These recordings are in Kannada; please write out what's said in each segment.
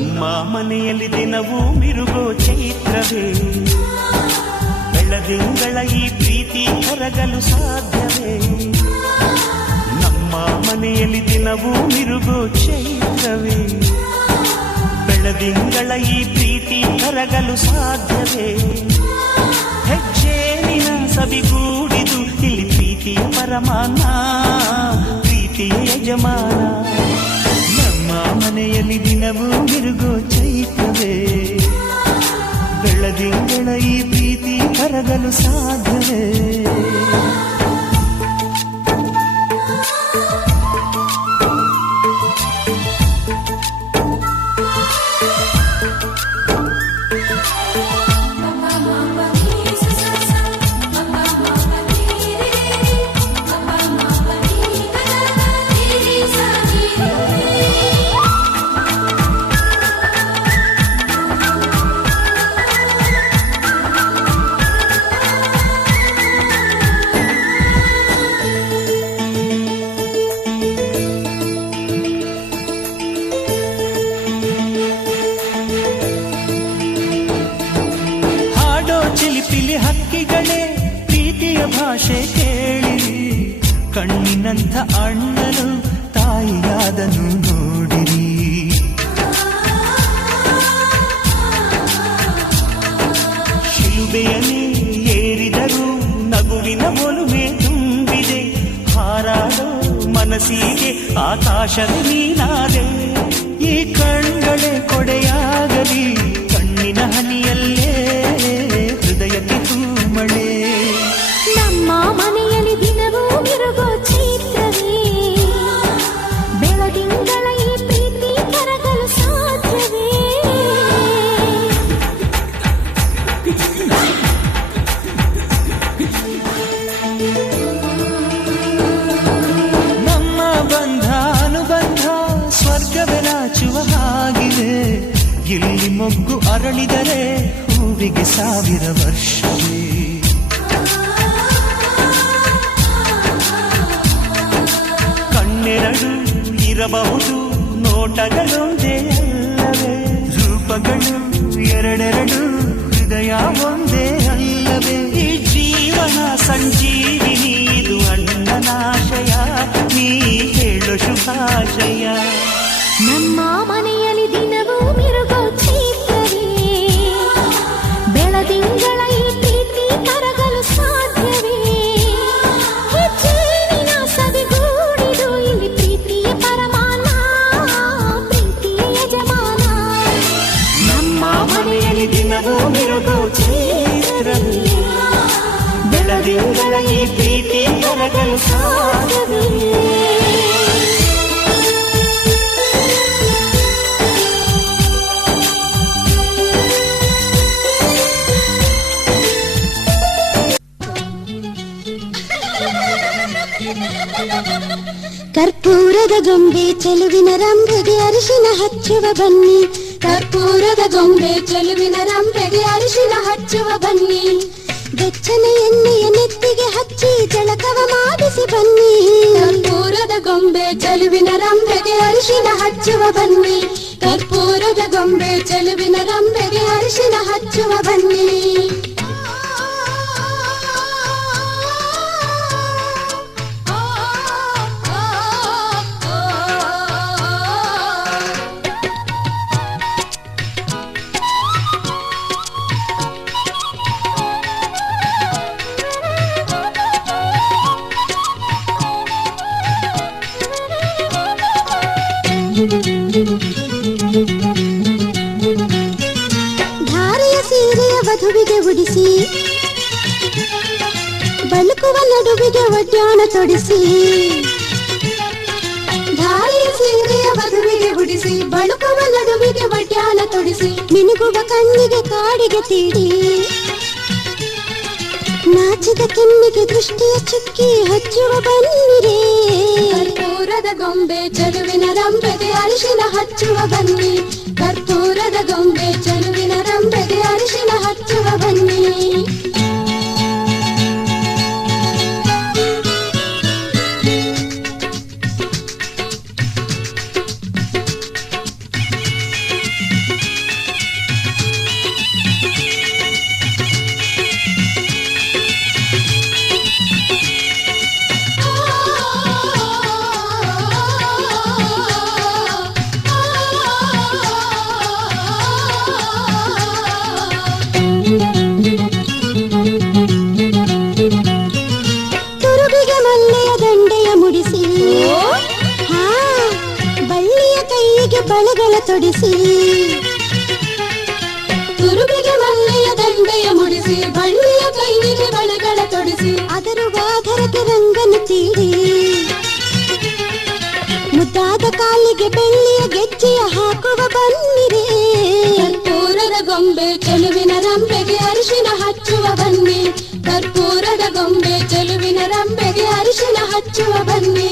ನಮ್ಮ ಮನೆಯಲ್ಲಿ ದಿನವೂ ಮಿರುಗೋ ಚೈತ್ರವೇ, ಬೆಳದಿಂಗಳ ಈ ಪ್ರೀತಿ ಕರಗಲು ಸಾಧ್ಯವೇ? ನಮ್ಮ ಮನೆಯಲ್ಲಿ ದಿನವೂ ಮಿರುಗೋ ಚೈತ್ರವೇ, ಬೆಳದಿಂಗಳ ಈ ಪ್ರೀತಿ ಕರಗಲು ಸಾಧ್ಯವೇ? ಹೆಜ್ಜೇನಿನ ಸವಿಗೂಡಿದು ಇಲ್ಲಿ ಪ್ರೀತಿಯ ಪರಮಾನ, ಪ್ರೀತಿಯ ಯಜಮಾನ. ನಮ್ಮ ಮನೆಯಲ್ಲಿ ದಿನವೂ ಮಿರುಗೋ ಚೈತ್ರವೇ, ಬೆಳದಿಂಗಳ ಈ ಪ್ರೀತಿ ಕರಗಲು ಸಾಧ್ಯವೇ? ಚಿಲಿಪಿಲಿ ಹಕ್ಕಿಗಳೇ ಪ್ರೀತಿಯ ಭಾಷೆ ಕೇಳಿ, ಕಣ್ಣಿನಂಥ ಅಣ್ಣನು ತಾಯಿಯಾದನು ನೋಡಿರಿ. ಶಿಲುಬೆಯಲ್ಲಿ ಏರಿದರೂ ನಗುವಿನ ಒಲುಮೆ ತುಂಬಿದೆ, ಹಾರಾಡೋ ಮನಸ್ಸಿಗೆ ಆಕಾಶದ ನೀನಾದೆ. ಈ ಕಣ್ಗಳೇ ಕೊಡೆಯಾಗಲಿ, ಕಣ್ಣಿನ ಹನಿಯಲ್ಲೇ ಹೃದಯಕ್ಕೆ ತೂಮಳೆ. ನಮ್ಮ ಮನೆಯಲ್ಲಿ ದಿನವೂ ಮಿರುಗೋ ಚೈತ್ರವೇ, ಬೆಳದಿಂಗಳ ಈ ಪ್ರೀತಿ ಕರಗಲು ಸಾಧ್ಯವೇ? ನಮ್ಮ ಬಂಧ ಅನುಬಂಧ ಸ್ವರ್ಗವೇ ನಾಚುವ ಹಾಗಿದೆ, ಇಲ್ಲಿ ಮೊಗ್ಗು ಅರಳಿದರೆ ಹೂವಿಗೆ 1000 ವರ್ಷವೇ. ಕಣ್ಣೆರಡು ಇರಬಹುದು, ನೋಟಗಳೊಂದೇ ಅಲ್ಲವೇ? ರೂಪಗಳು ಎರಡೆರಡು, ಹೃದಯ ಒಂದೇ ಅಲ್ಲವೇ? ಈ ಜೀವನ ಸಂಜೀವಿನಿ, ಇದು ಅಣ್ಣನಾಶಯ, ನೀ ಹೇಳು ಶುಭಾಶಯ. ನಮ್ಮ ಮನೆಯಲ್ಲಿ ದಿನವೂ ಮಿರುಗೋ ಚೈತ್ರವೇ, ಬೆಳದಿಂಗಳ ಈ ಪ್ರೀತಿ ಕರಗಲು ಸಾಧ್ಯವೇ? ಹೆಜ್ಜೇನಿನ ಸವಿಗೂಡಿದು ಇಲ್ಲಿ ಪ್ರೀತಿಯ ಪರಮಾನ, ಪ್ರೀತಿಯ ಯಜಮಾನ. ನಮ್ಮ ಮನೆಯಲ್ಲಿ ದಿನವೂ ಮಿರುಗೋ ಚೈತ್ರವೇ, ಬೆಳದಿಂಗಳ ಈ ಪ್ರೀತಿ ಕರಗಲು ಸಾಧ್ಯವೇ? ಕರ್ಪೂರದ ಗೊಂಬೆ ಚೆಲುವಿನ ರಂಬೆಗೆ ಅರಿಶಿನ ಹಚ್ಚುವ ಬನ್ನಿ, ಕರ್ಪೂರದ ಗೊಂಬೆ ಚೆಲುವಿನ ರಂಬೆಗೆ ಅರಿಶಿನ ಹಚ್ಚುವ ಬನ್ನಿ. ಬೆಚ್ಚನ ಎಣ್ಣೆಯ ನೆತ್ತಿಗೆ ಹಚ್ಚಿ ಜಳಕವ ಮಾಡಿಸಿ ಬನ್ನಿ, ಕರ್ಪೂರದ ಗೊಂಬೆ ಚೆಲುವಿನ ರಂಬೆಗೆ ಅರಿಶಿನ ಹಚ್ಚುವ ಬನ್ನಿ, ಕರ್ಪೂರದ ಗೊಂಬೆ ಚೆಲುವಿನ ರಂಬೆಗೆ ಅರಿಶಿನ ಹಚ್ಚುವ ಬನ್ನಿ. ಧಾರೆಯ ಸೀರೆಯ ವಧುವಿಗೆ ಉಡಿಸಿ, ಬಳುಕುವ ನಡುವಿಗೆ ಒಡ್ಯಾಣ ತೊಡಿಸಿ. ಧಾರೆಯ ಸೀರೆಯ ವಧುವಿಗೆ ಉಡಿಸಿ, ಬಳುಕುವ ನಡುವಿಗೆ ಒಡ್ಯಾಣ ತೊಡಿಸಿ. ಮಿನುಗುವ ಕಣ್ಣಿಗೆ ಕಾಡಿಗೆ ತೀಡಿ, ನಾಚಿದ ಕೆನ್ನಿಗೆ ದೃಷ್ಟಿಯ ಚುಕ್ಕಿ ಹಚ್ಚುವ ಬನ್ನಿರೇ. ಕರ್ಪೂರದ ಗೊಂಬೆ ಚೆಲುವಿನ ರಂಬೆಗೆ ಅರಿಶಿನ ಹಚ್ಚುವ ಬನ್ನಿ, ಕರ್ಪೂರದ ಗೊಂಬೆ ಚೆಲುವಿನ ರಂಬೆಗೆ ಅರಿಶಿನ ಹಚ್ಚುವ ಬನ್ನಿ. ತೊಡಿಸಿ ತುರುಬಿಗೆ ಮಲ್ಲೆಯ ದಂಡೆಯ ಮುಡಿಸಿ ಬಳ್ಳಿಯ ಕೈಯಿಗೆ ಬಳೆಗಳ ತೊಡಿಸಿ ಅದರ ವಾಧರಕ್ಕೆ ರಂಗನ್ನು ತೀಡಿ ಮುದ್ದಾದ ಕಾಲಿಗೆ ಬೆಳ್ಳಿಯ ಗೆಜ್ಜೆಯ ಹಾಕುವ ಬನ್ನಿರೇ ಕರ್ಪೂರದ ಗೊಂಬೆ ಚೆಲುವಿನ ರಂಬೆಗೆ ಅರಿಶಿನ ಹಚ್ಚುವ ಬನ್ನಿ ಕರ್ಪೂರದ ಗೊಂಬೆ ಚೆಲುವಿನ ರಂಬೆಗೆ ಅರಿಶಿನ ಹಚ್ಚುವ ಬನ್ನಿ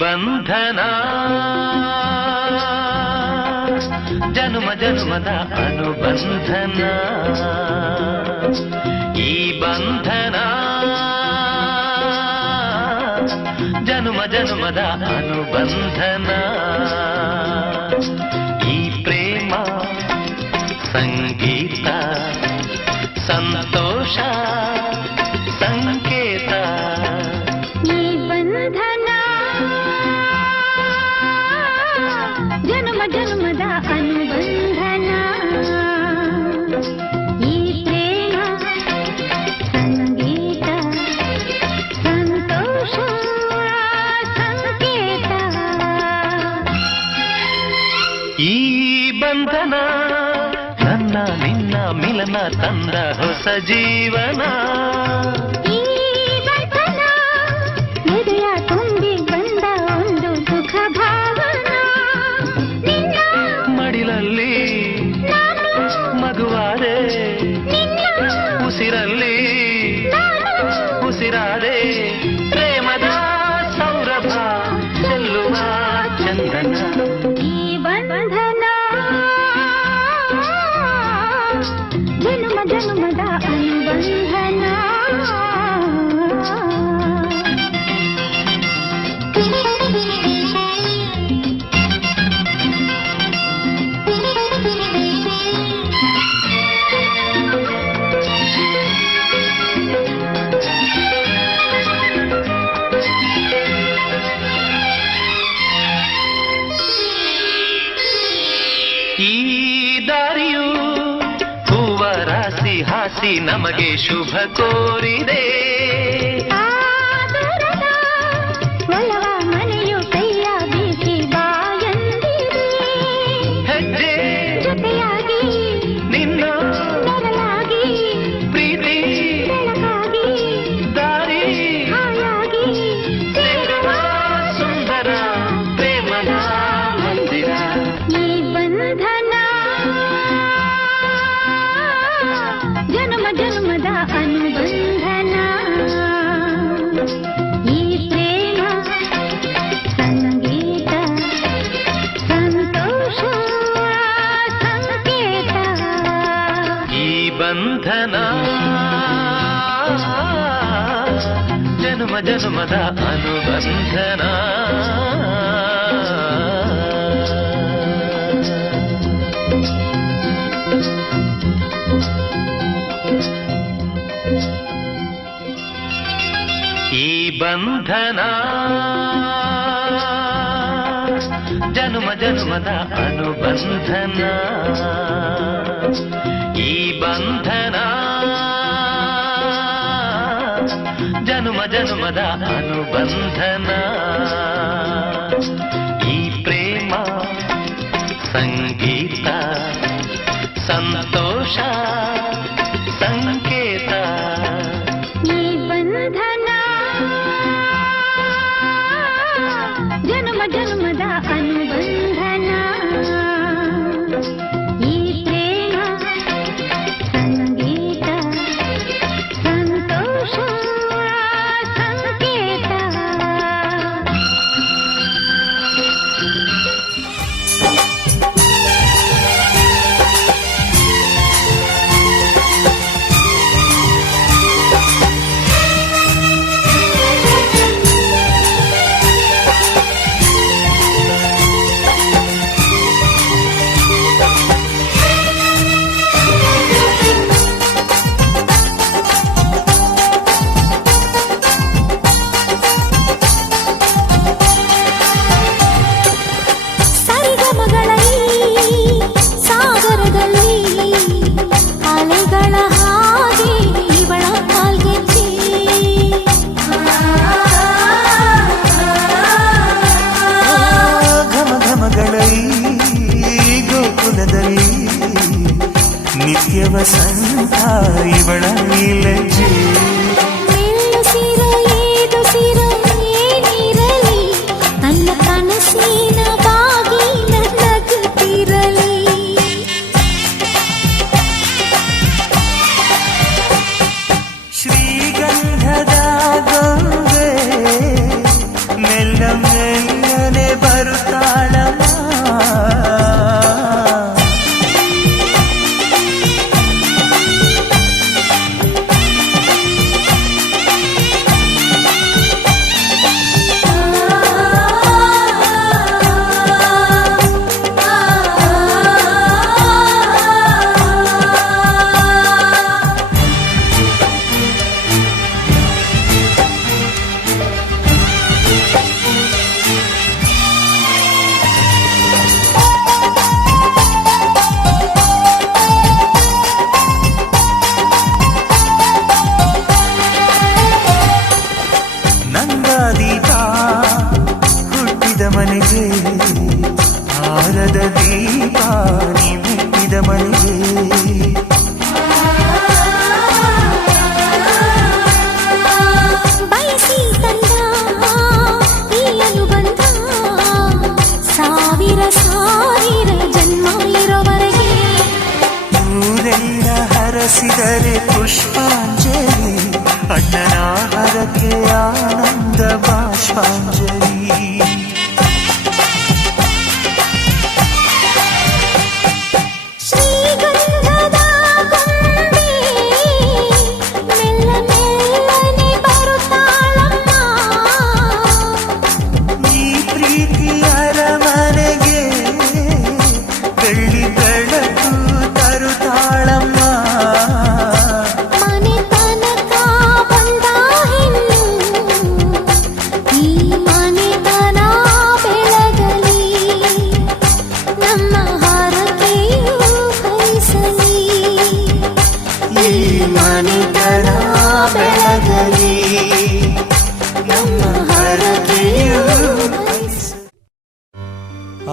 ಬಂಧನ ಜನ್ಮ ಜನ್ಮದ ಅನುಬಂಧನ ಈ ಬಂಧನ ಜನ್ಮ ಜನ್ಮದ ಅನುಬಂಧನ ಈ ಪ್ರೇಮ ಸಂಗೀತ ಸಂತೋಷ ಸಂಕೇತ ಈ ಬಂಧನ ಜನ್ಮ ಜನ್ಮದ ಅನುಬಂಧನ ಈ ಪ್ರೇಮ ಸಂಗೀತ ಸಂತೋಷ ಸಂಕೇತ ಈ ಬಂಧನ ನನ್ನ ನಿನ್ನ ಮಿಲನ ತಂದ ಹೊಸ ಜೀವನ ಈ ಬಂಧನ ಹೃದಯ ತುಂಬಿ ಬಂದ ಒಂದು ಸುಖ ಭಾವನ ನಿನ್ನ ಮಡಿಲಲ್ಲಿ ನಾನು ಮಗುವಾದೆ ನಿನ್ನ ಉಸಿರಲ್ಲಿ ನಾನು ಉಸಿರಾದೆ ಪ್ರೇಮದ ಸೌರಭ ಚೆಲ್ಲುವ ಚಂದನ ಈ ಬಂಧನ ಜನ್ಮ ಜನ್ಮದ ಅನುಬಂಧನ ಈ ದಾರಿಯು ಹೂವ ರಾಸಿ ಹಾಸಿ ನಮಗೆ ಶುಭ ಕೋರಿದೆ ಆದರದ ಒಲವ ಮನೆಯು ಕೈಯ ಬೀಸಿ ಬಾಯಂದಿದೆ ಹೆಜ್ಜೆ ಜೊತೆಯಾಗಿ ನಿನ್ನ ನೆರಳಾಗಿ ಪ್ರೀತಿ ಬೆಳಕಾಗಿ ದಾರಿ ಹಾಯಾಗಿ ಸೇರುವ ಸುಂದರ ಪ್ರೇಮದ ಮಂದಿರ ಈ ಬಂಧನ ಜನ್ಮ ಜನ್ಮದ ಅನುಬಂಧನ ಜನುಮದ ಅನುಬಂಧನ. ಈ ಬಂಧನ ಜನುಮ ಜನುಮದ ಅನುಬಂಧನ. ಈ ಬಂಧನ ಜನುಮ ಜನುಮದ ಅನುಬಂಧನ. ಈ ಪ್ರೇಮ ಸಂಗೀತ ಸಂತೋಷ ಸಂಕೇತ. ಈ ಬಂಧನ ಜನ್ಮ ಜನ್ಮದ ಅನುಬಂಧನ. ಈ ಪ್ರೇಮ ಸಂಗೀತ ಸಂತೋಷ ಸಂಕೇತ. ವಸಂತ ಇವಳ ಲಜ್ಜೆ. ನನ್ನ ಕನಸಿನ ಬಾಗಿಲ ನಗುತ್ತಿರಲಿ. ಶ್ರೀಗಂಧದ ಗೊಂಬೆ ಮೆಲ್ಲ ಮೆಲ್ಲನೆ ಬರುತ್ತಾಳಮ್ಮ. ಮನೆಗೆ ಹಾರದ ದೀಪ ನೀ ಮುಟ್ಟಿದ ಮನೆಗೆ. ಬಯಸಿ ತಂದ ಈ ಅನುಬಂಧ ಸಾವಿರ ಸಾವಿರ ಜನ್ಮ ಇರೋವರೆಗೆ. ಊರೆಲ್ಲ ಹರಸಿದರೆ ಪುಷ್ಪಾಂಜಲಿ, ಅಣ್ಣನ ಹರಕೆ ಆನಂದ ಬಾಷ್ಪಾಂಜಲಿ.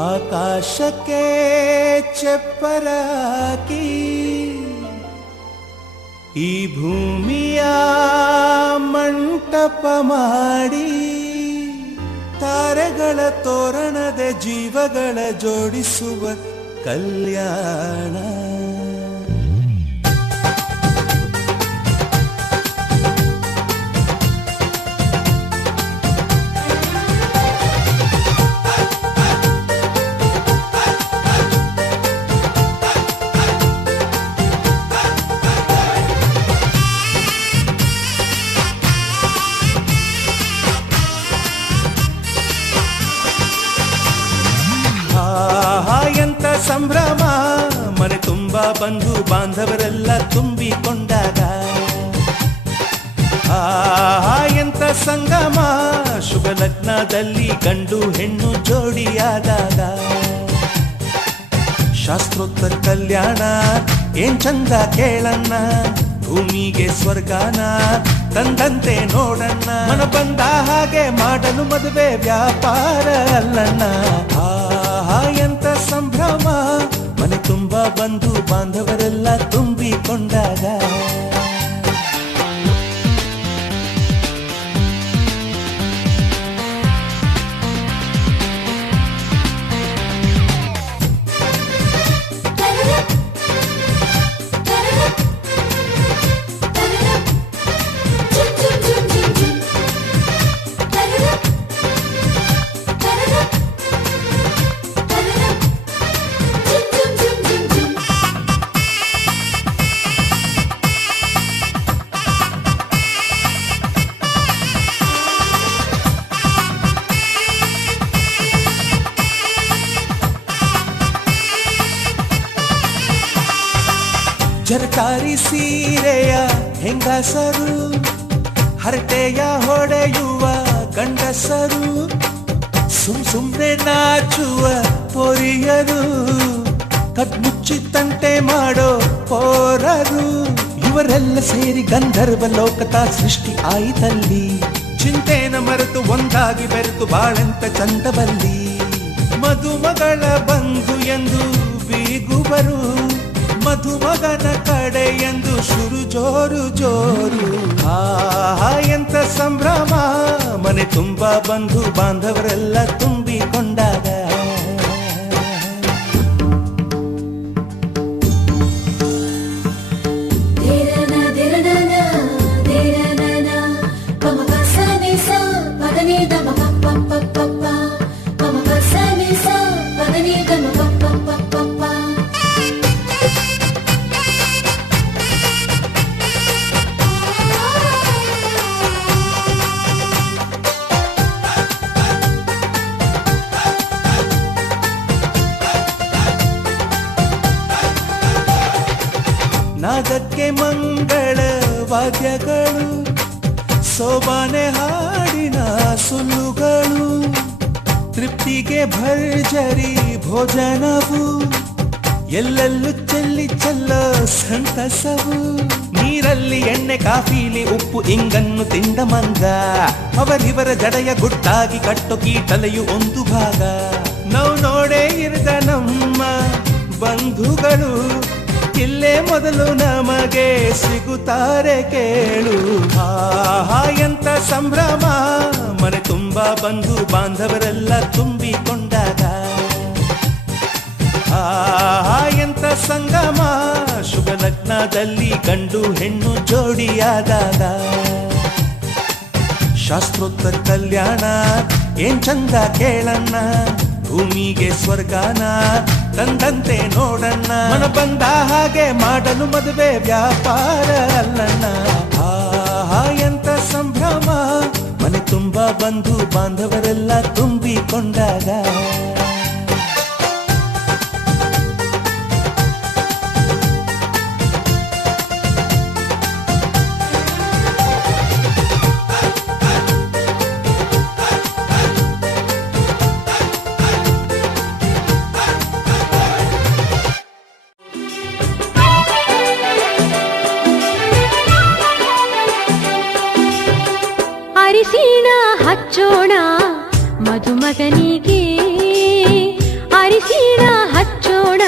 ಆಕಾಶಕ್ಕೆ ಚಪ್ಪರಾಕಿ ಈ ಭೂಮಿಯ ಮಂಟಪ ಮಾಡಿ, ತಾರೆಗಳ ತೋರಣದ ಜೀವಗಳ ಜೋಡಿಸುವ ಕಲ್ಯಾಣ. ಸಂಭ್ರಮ ಮನೆ ತುಂಬ ಬಂಧು ಬಾಂಧವರೆಲ್ಲ ತುಂಬಿಕೊಂಡಾಗ ಎಂತ ಸಂಗಮ ಶುಭ ಲಗ್ನದಲ್ಲಿ ಗಂಡು ಹೆಣ್ಣು ಜೋಡಿಯಾದಾಗ ಶಾಸ್ತ್ರೋತ್ತರ ಕಲ್ಯಾಣ ಏನ್ ಚಂದ ಕೇಳಣ್ಣ ಭೂಮಿಗೆ ಸ್ವರ್ಗಾನ ತಂದಂತೆ ನೋಡಣ್ಣ ಮನ ಬಂದ ಹಾಗೆ ಮಾಡಲು ಮದುವೆ ವ್ಯಾಪಾರ ಅಲ್ಲಣ್ಣ ಎಂತ ಸಂಭ್ರಮ ಮನೆ ತುಂಬ ಬಂಧು ಬಾಂಧವರೆಲ್ಲ ತುಂಬಿಕೊಂಡಾಗ ಜರಕಾರಿ ಸೀರೆಯ ಹೆಂಗಸರು ಹರಟೆಯ ಹೊಡೆಯುವ ಗಂಡಸರು ಸುಮ್ನೆ ನಾಚುವ ಪೊರಿಯರು ಕದ್ಮುಚ್ಚಿ ತಂಟೆ ಮಾಡೋ ಪೋರರು ಇವರೆಲ್ಲ ಸೇರಿ ಗಂಧರ್ವ ಲೋಕದ ಸೃಷ್ಟಿ ಆಯಿತಲ್ಲಿ ಚಿಂತೆನ ಮರೆತು ಒಂದಾಗಿ ಬೆರೆತು ಬಾಳೆಂತ ಚಂದವಲ್ಲಿ ಮದುಮಗಳ ಬಂಧು ಎಂದು ಬೀಗುವರು ಮಧುಮಗನ ಕಡೆ ಎಂದು ಶುರು ಜೋರು ಜೋರು ಎಂತ ಸಂಭ್ರಮ ಮನೆ ತುಂಬ ಬಂಧು ಬಾಂಧವರೆಲ್ಲ ತುಂಬಿಕೊಂಡಾಗ ನಾಗಕ್ಕೆ ಮಂಗಳ ವಾದ್ಯಗಳು ಸೋಬಾನೆ ಹಾಡಿನ ಸುಳ್ಳುಗಳು ತೃಪ್ತಿಗೆ ಭರ್ಜರಿ ಭೋಜನವು ಎಲ್ಲೆಲ್ಲೂ ಚೆಲ್ಲಿ ಚೆಲ್ಲೋ ಸಂತಸವು ನೀರಲ್ಲಿ ಎಣ್ಣೆ ಕಾಫಿಲಿ ಉಪ್ಪು ಇಂಗನ್ನು ತಿಂದ ಮಂಗ ಅವರಿವರ ಜಡೆಯ ಗುಟ್ಟಾಗಿ ಕಟ್ಟು ಕೀಟಲೆಯು ಒಂದು ಭಾಗ ನಾವು ನೋಡೇ ಇರದ ನಮ್ಮ ಬಂಧುಗಳು ಇಲ್ಲೇ ಮೊದಲು ನಮಗೆ ಸಿಗುತ್ತಾರೆ ಕೇಳು ಎಂತ ಸಂಭ್ರಮ ಮನೆ ತುಂಬ ಬಂಧು ಬಾಂಧವರೆಲ್ಲ ತುಂಬಿಕೊಂಡಾಗ ಎಂತ ಸಂಗಮ ಶುಭ ಲಗ್ನದಲ್ಲಿ ಗಂಡು ಹೆಣ್ಣು ಜೋಡಿಯಾದಾಗ ಶಾಸ್ತ್ರೋತ್ತರ ಕಲ್ಯಾಣ ಏನ್ ಚಂದ ಕೇಳಣ್ಣ ಭೂಮಿಗೆ ಸ್ವರ್ಗಾನ ತಂದಂತೆ ನೋಡಣ್ಣ ಮನ ಬಂದ ಹಾಗೆ ಮಾಡಲು ಮದುವೆ ವ್ಯಾಪಾರ ಅಲ್ಲಣ್ಣ ಎಂತ ಸಂಭ್ರಮ ಮನೆ ತುಂಬ ಬಂಧು ಬಾಂಧವರೆಲ್ಲ ತುಂಬಿಕೊಂಡಾಗ ಅರಿಶಿಣ ಹಚ್ಚೋಣ ಮದುಮಗನಿಗೆ ಅರಿಶಿಣ ಹಚ್ಚೋಣ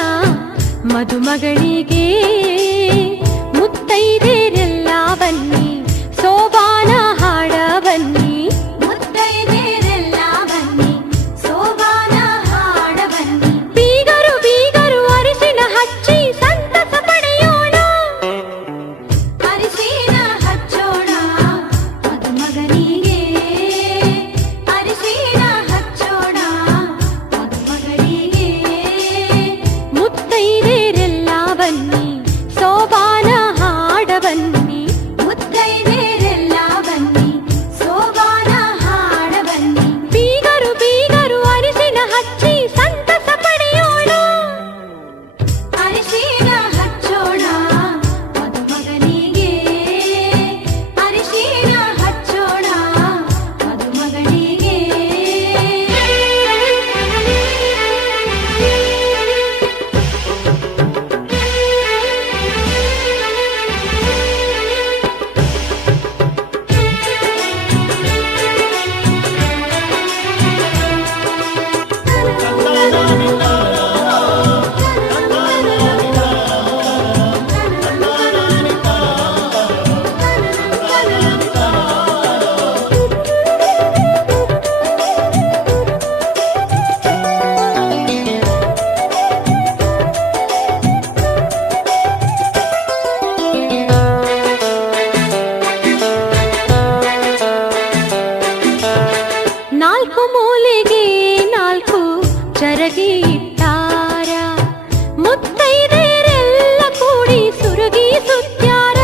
ಮದುಮಗಳಿಗೆ ಮುತ್ತೈದೆರೆಲ್ಲ ಬನ್ನಿ ಸೋಬಾನ ಹಾಡ ಬನ್ನಿ ಮುತ್ತೈದೆರೆಲ್ಲ ಬನ್ನಿ ಸೋಬಾನ ಹಾಡ ಬನ್ನಿ ಬೀಗರು ಬೀಗರು ಅರಿಶಿಣ ಹಚ್ಚಿ ಸಂತಸ ಪಡೆಯೋಣ ಅರಿಶಿಣ ಹಚ್ಚೋಣ ಮದುಮಗನಿಗೆ ಅರಿಶಿಣ ಹಚ್ಚೋಣ ಮದುಮಗಳಿಗೆ ಮುತ್ತೈದೆರೆಲ್ಲ ಬನ್ನಿ ಸೋಬಾನ ಹಾಡ ಬನ್ನಿ ಮುತ್ತೈದೆರೆಲ್ಲ ಬನ್ನಿ ಸೋಬಾನ ಹಾಡ ಬನ್ನಿ ಬೀಗರು ಬೀಗರು ಅರಿಶಿಣ ಹಚ್ಚಿ ಸಂತಸ ಪಡೆಯೋಣ ಸರಗಿ ಇಟ್ಟಾರ ಮುತ್ತೈದೆಯರೆಲ್ಲ ಕೂಡಿ ಸುರಗಿ ಸುತ್ಯಾರ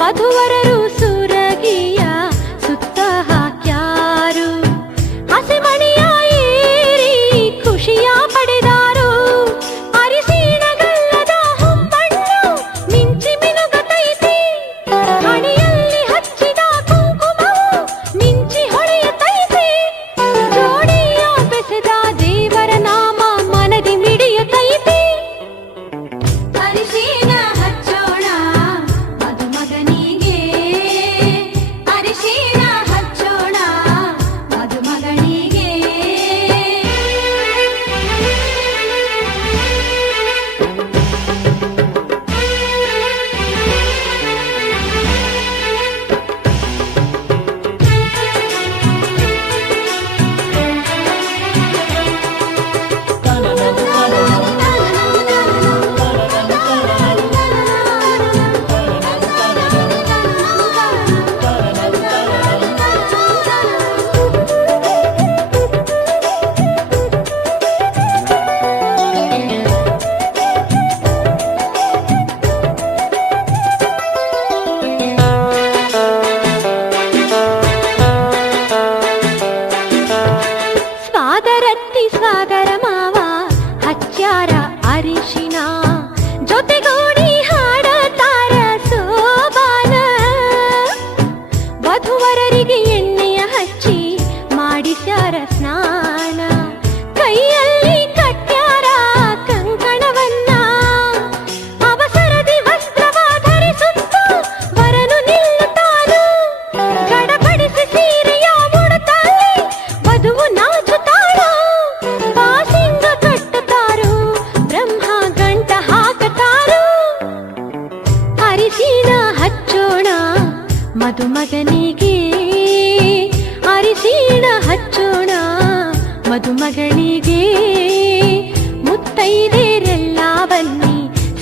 ವಧುವರರು ಸುರಗಿಯ ಸುತ್ತ ಹಾಕ್ಯಾರು ಹಸಿಮಣಿಯ ಏರಿ ಖುಷಿಯ ಪಡೆದಾರು ಅರಿಶಿಣಗಲ್ಲದ ಹೊಂಬಣ್ಣು ಮಿಂಚಿ ಮಿನುಗತೈತಿ ಹಣೆಯಲ್ಲಿ ಹಚ್ಚಿದ ಕುಂಕುಮವು ಮಿಂಚಿ ಹೊಳೆಯತೈತಿ ಜೋಡಿಯ ಬೆಸೆದ ದೇವರ ನಾಮ ಮನದಿ ಮಿಡಿಯತೈತಿ ಅರಿಶಿಣ ಹಚ್ಚೋಣ ಮದುಮಗನಿಗೆ ಅರಿಶಿಣ ಹಚ್ಚೋಣ ಮದುಮಗನಿಗೆ ಸ್ವಾದರತ್ತಿ ಸ್ವಾದರ ಮಾವ ಹಚ್ಚಾರ ಅರಿಶಿನ ಜೊತೆಗೂಡಿ ಹಾಡತಾರ ಸೋಬಾನ ವಧುವರರಿಗೆ ಎಣ್ಣೆಯ ಹಚ್ಚಿ ಮಾಡಿಸ್ಯಾರ ಸ್ನಾನ ಕೈಯಲ್ಲಿ ಕಟ್ಟ್ಯಾರ ಕಂಕಣವನ್ನ ಅವಸರದಿ ವಸ್ತ್ರವ ಧರಿಸುತ್ತ ವರನು ನಿಲ್ಲುತ್ತಾನು ಗಡಬಡಿಸಿ ಸೀರೆಯ ಮುಡುತ್ತಾಳೆ ವಧುವು ನಾಚುತ್ತಾಳು ಬಾಸಿಂಗ ಕಟ್ಟುತ್ತಾರು ಬ್ರಹ್ಮ ಗಂಟ ಹಾಕತಾರು ಅರಿಶಿಣ ಹಚ್ಚೋಣ ಮದುಮಗನಿಗೆ ಅರಿಶಿಣ ಹಚ್ಚೋಣ ಮದುಮಗನಿಗೆ ಮುತ್ತೈದೆಯರೆಲ್ಲ ಬನ್ನಿ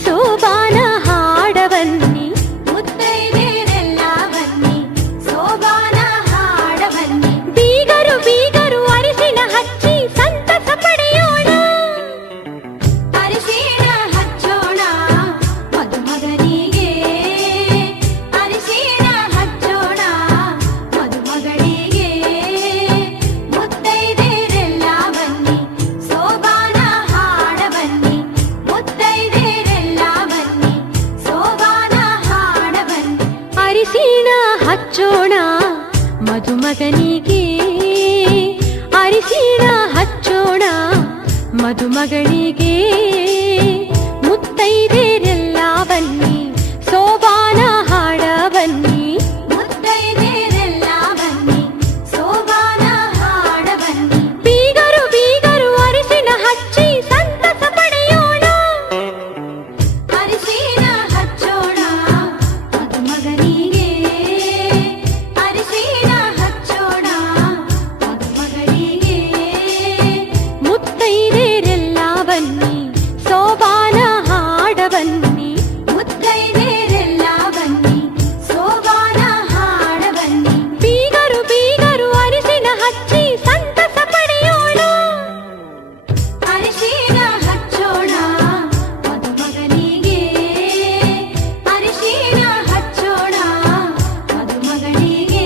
ಸೋಬಾನ ಹಾಡ ಬನ್ನಿ ಮುತ್ತೈದೆಯರೆಲ್ಲ ಬನ್ನಿ ಸೋಬಾನ ಹಾಡ ಬನ್ನಿ ಬೀಗರು ಬೀಗರು ಅರಿಶಿಣ ಹಚ್ಚಿ ಸಂತಸ ಪಡೆಯೋಣ ಅರಿಶಿಣ ಹಚ್ಚೋಣ ಮದುಮಗನಿಗೆ ಅರಿಶಿಣ ಹಚ್ಚೋಣ ಮದುಮಗನಿಗೆ ಮುತ್ತೈದೆಯರೆಲ್ಲ ಬನ್ನಿ ಸೋಬಾನ ಹಾಡ ಬನ್ನಿ ಮುತ್ತೈದೆಯರೆಲ್ಲ ಬನ್ನಿ ಸೋಬಾನ ಹಾಡ ಬನ್ನಿ ಅರಿಶಿಣ ಹಚ್ಚೋಣ ಮದುಮಗನಿಗೆ ಅರಿಶಿಣ ಹಚ್ಚೋಣ ಮದುಮಗಳಿಗೆ ಮುತ್ತೈದೆಯರೆಲ್ಲ ಬನ್ನಿ ಸೋಬಾನ ಹಾಡ ಬನ್ನಿ ಮುತ್ತೈದೆಯರೆಲ್ಲ ಬನ್ನಿ ಸೋಬಾನ ಹಾಡ ಬನ್ನಿ ಬೀಗರು ಬೀಗರು ಅರಿಶಿಣ ಹಚ್ಚಿ ಸಂತಸ ಪಡೆಯೋಣ ಅರಿಶಿಣ ಹಚ್ಚೋಣ ಮದುಮಗನಿಗೆ ಅರಿಶಿಣ ಹಚ್ಚೋಣ ಮದುಮಗನಿಗೆ ಮುತ್ತೈದೆಯರೆಲ್ಲ ಬನ್ನಿ ಸೋಬಾನ ಹಾಡ ಬನ್ನಿ ಮುತ್ತೈದೆಯರೆಲ್ಲ ಬನ್ನಿ ಸೋಬಾನ ಹಾಡ ಬನ್ನಿ ಬೀಗರು ಬೀಗರು ಅರಿಶಿಣ ಹಚ್ಚಿ ಸಂತಸ ಪಡೆಯೋಣ ಅರಿಶಿಣ ಹಚ್ಚೋಣ ಮದುಮಗನಿಗೆ ಅರಿಶಿಣ ಹಚ್ಚೋಣ ಮದುಮಗನಿಗೆ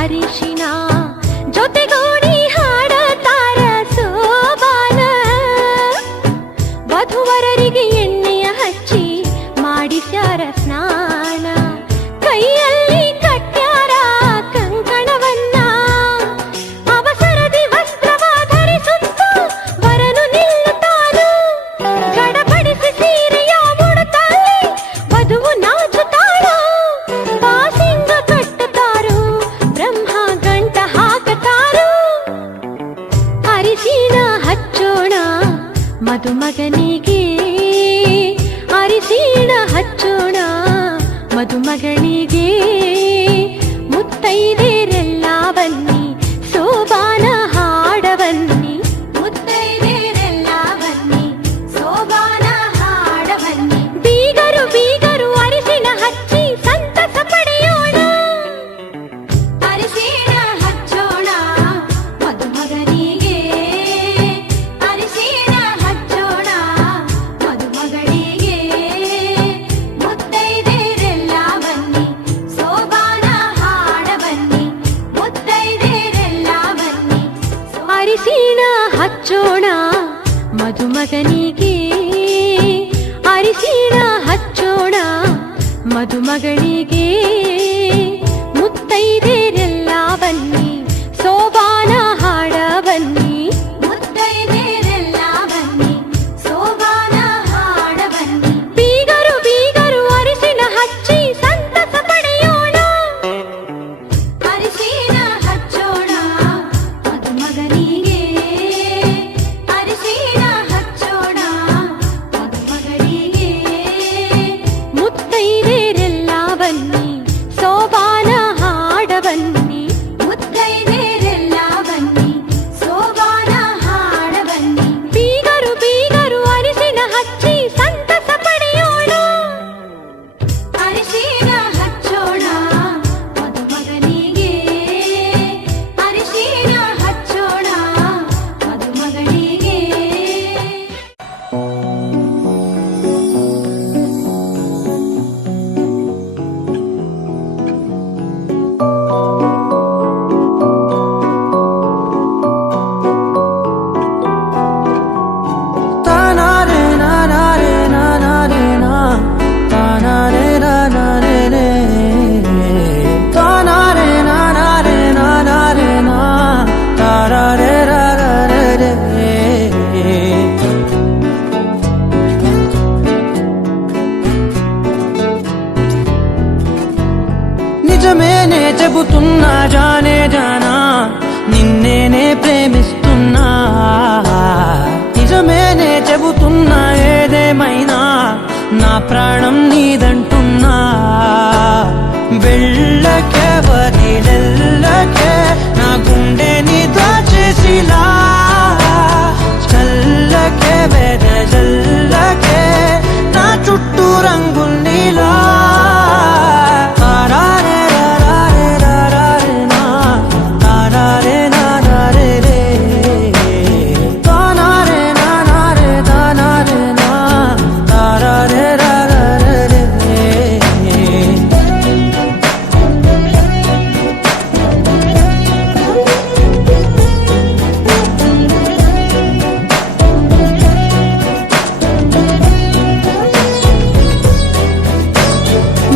ಅರಿಶಿನ ಜೊತೆಗೂಡಿ ಹಾಡತಾರ ಸೋಬಾನ ವಧುವರರಿಗೆ ಎಣ್ಣೆಯ ಹಚ್ಚಿ ಮಾಡಿಸ್ಯಾರ ಸ್ನಾನ ಕೈಯಲ್ಲಿ ಕಟ್ಟ್ಯಾರ ಕಂಕಣವನ್ನ ಅವಸರದಿ ವಸ್ತ್ರವ ಧರಿಸುತ್ತ ವರನು ನಿಲ್ಲುತ್ತಾನು ಗಡಬಡಿಸಿ ಸೀರೆಯ ಮುಡುತ್ತಾಳೆ ವಧುವು ನಾಚುತ್ತಾಳು ಬಾಸಿಂಗ ಕಟ್ಟುತ್ತಾರು ಬ್ರಹ್ಮ ಗಂಟ ಹಾಕತಾರು ಅರಿಶಿನ ಹಚ್ಚೋಣ ಮದುಮಗನಿಗೆ ಅರಿಶಿನ ಹಚ್ಚೋಣ ಮದುಮಗಳಿಗೆ ಮುತ್ತೈದೆರೆಲ್ಲ ಬನ್ನಿ ಸೋಬಾನ ಹಾಡ ಬನ್ನಿ ಮುತ್ತೈದೆರೆಲ್ಲ ಬನ್ನಿ ಸೋಬಾನ ಹಾಡ ಬನ್ನಿ ಬೀಗರು ಬೀಗರು ಅರಿಶಿನ ಹಚ್ಚಿ ಸಂತಸ ಪಡೆಯೋಣ ಅರಿಶಿನ ಹಚ್ಚೋಣ ಮದುಮಗನಿಗೆ ಅರಿಶಿನ ಹಚ್ಚೋಣ ಮದುಮಗಳಿಗೆ ಮುತ್ತೈದೆರೆಲ್ಲ ಬನ್ನಿ ಸೋಬಾನ ಹಾಡ ಬನ್ನಿ ಮುತ್ತೈದೆರೆಲ್ಲ ಬನ್ನಿ ಅರಿಶಿನ ಹಚ್ಚೋಣ ಮದುಮಗನಿಗೆ ಅರಿಶಿನ ಹಚ್ಚೋಣ ಮದುಮಗಳಿಗೆ ಮುತ್ತೈದೆರೆಲ್ಲ ಬನ್ನಿ ಸೋಬಾನ ಹಾಡ ಬನ್ನಿ ಮುತ್ತೈದೆರೆಲ್ಲ ಬನ್ನಿ ಸೋಬಾನ ಹಾಡ ಬನ್ನಿ ಬೀಗರು ಬೀಗರು ಅರಿಶಿನ ಹಚ್ಚಿ ಸಂತಸ ಪಡೆಯೋಣ ಅರಿಶಿನ ಹಚ್ಚೋಣ ಮದುಮಗನಿಗೆ ಅರಿಶಿನ ಹಚ್ಚೋಣ ಮದುಮಗಳಿಗೆ ಮುತ್ತೈದೆರೆಲ್ಲ ಬನ್ನಿ ಸೋಬಾನ ಹಾಡ ಬನ್ನಿ ಮುತ್ತೈದೆರೆಲ್ಲ ಬನ್ನಿ ಸೋಬಾನ ಹಾಡ ಬನ್ನಿ ಬೀಗರು ಬೀಗರು ಅರಿಶಿನ ಹಚ್ಚಿ ಸಂತಸ ಪಡೆಯೋಣ ಅರಿಶಿನ ಹಚ್ಚೋಣ ಮದುಮಗನಿಗೆ ಅರಿಶಿನ ಹಚ್ಚೋಣ ಮದುಮಗಳಿಗೆ నిజమేనే చెబుతున్నా జానే జానా నిన్నేనే ప్రేమిస్తున్నా నిజమేనే చెబుతున్నా ఏదేమైనా నా ప్రాణం నీదంటున్నా వెళ్ళకే వదిలెల్లకే నా గుండెని దాచేసిలా చల్లకే వెదజల్లకే నా చుట్టూ రంగుల్నిలా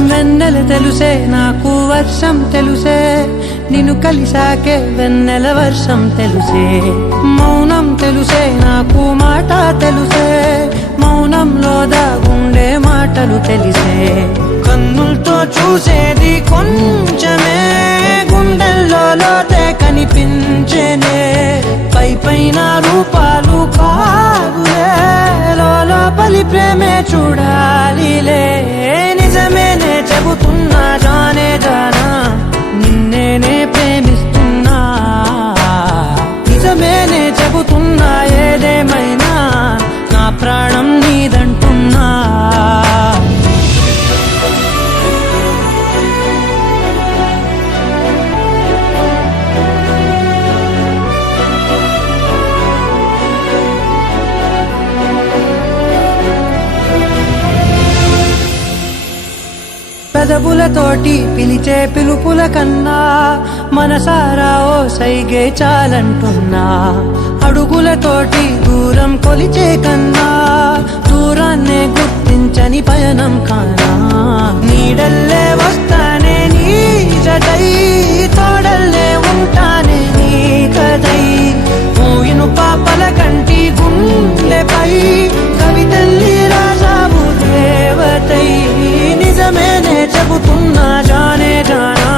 వెన్నెల తెలుసే నాకు వర్షం తెలుసే నిన్ను కలిసాకే వెన్నెల వర్షం తెలుసే మౌనం తెలుసే నాకు మాట తెలుసే మౌనంలో దాగుండే మాటలు తెలిసే కన్నులతో చూసేది కొంచెమే గుండెల్లో లోతే కనిపించేనే పై పైన రూపాలు కాదులే లోపలి ప్రేమే చూడాలిలే నిజమేనే చెబుతున్నా జానే జానా నిన్నేనే ప్రేమిస్తున్నా నిజమేనే చెబుతున్నా ఏదేమైనా నా ప్రాణం నీదంటున్నా పెదవులతోటి పిలిచే పిలుపుల కన్నా మనసారా ఓ సైగే చాలంటున్నా. అడుగులతోటి దూరం కొలిచే కన్నా దూరాన్నే గుర్తించని పయనం కానా. నీడల్లే వస్తానే నీ జతై, తోడల్లే ఉంటానే నీ కదై. మూయిను పాపల కంటి గుండెపై కవితల్లి రాజావు దేవతై. నిజమేనే చెబుతున్నా జానే జానా,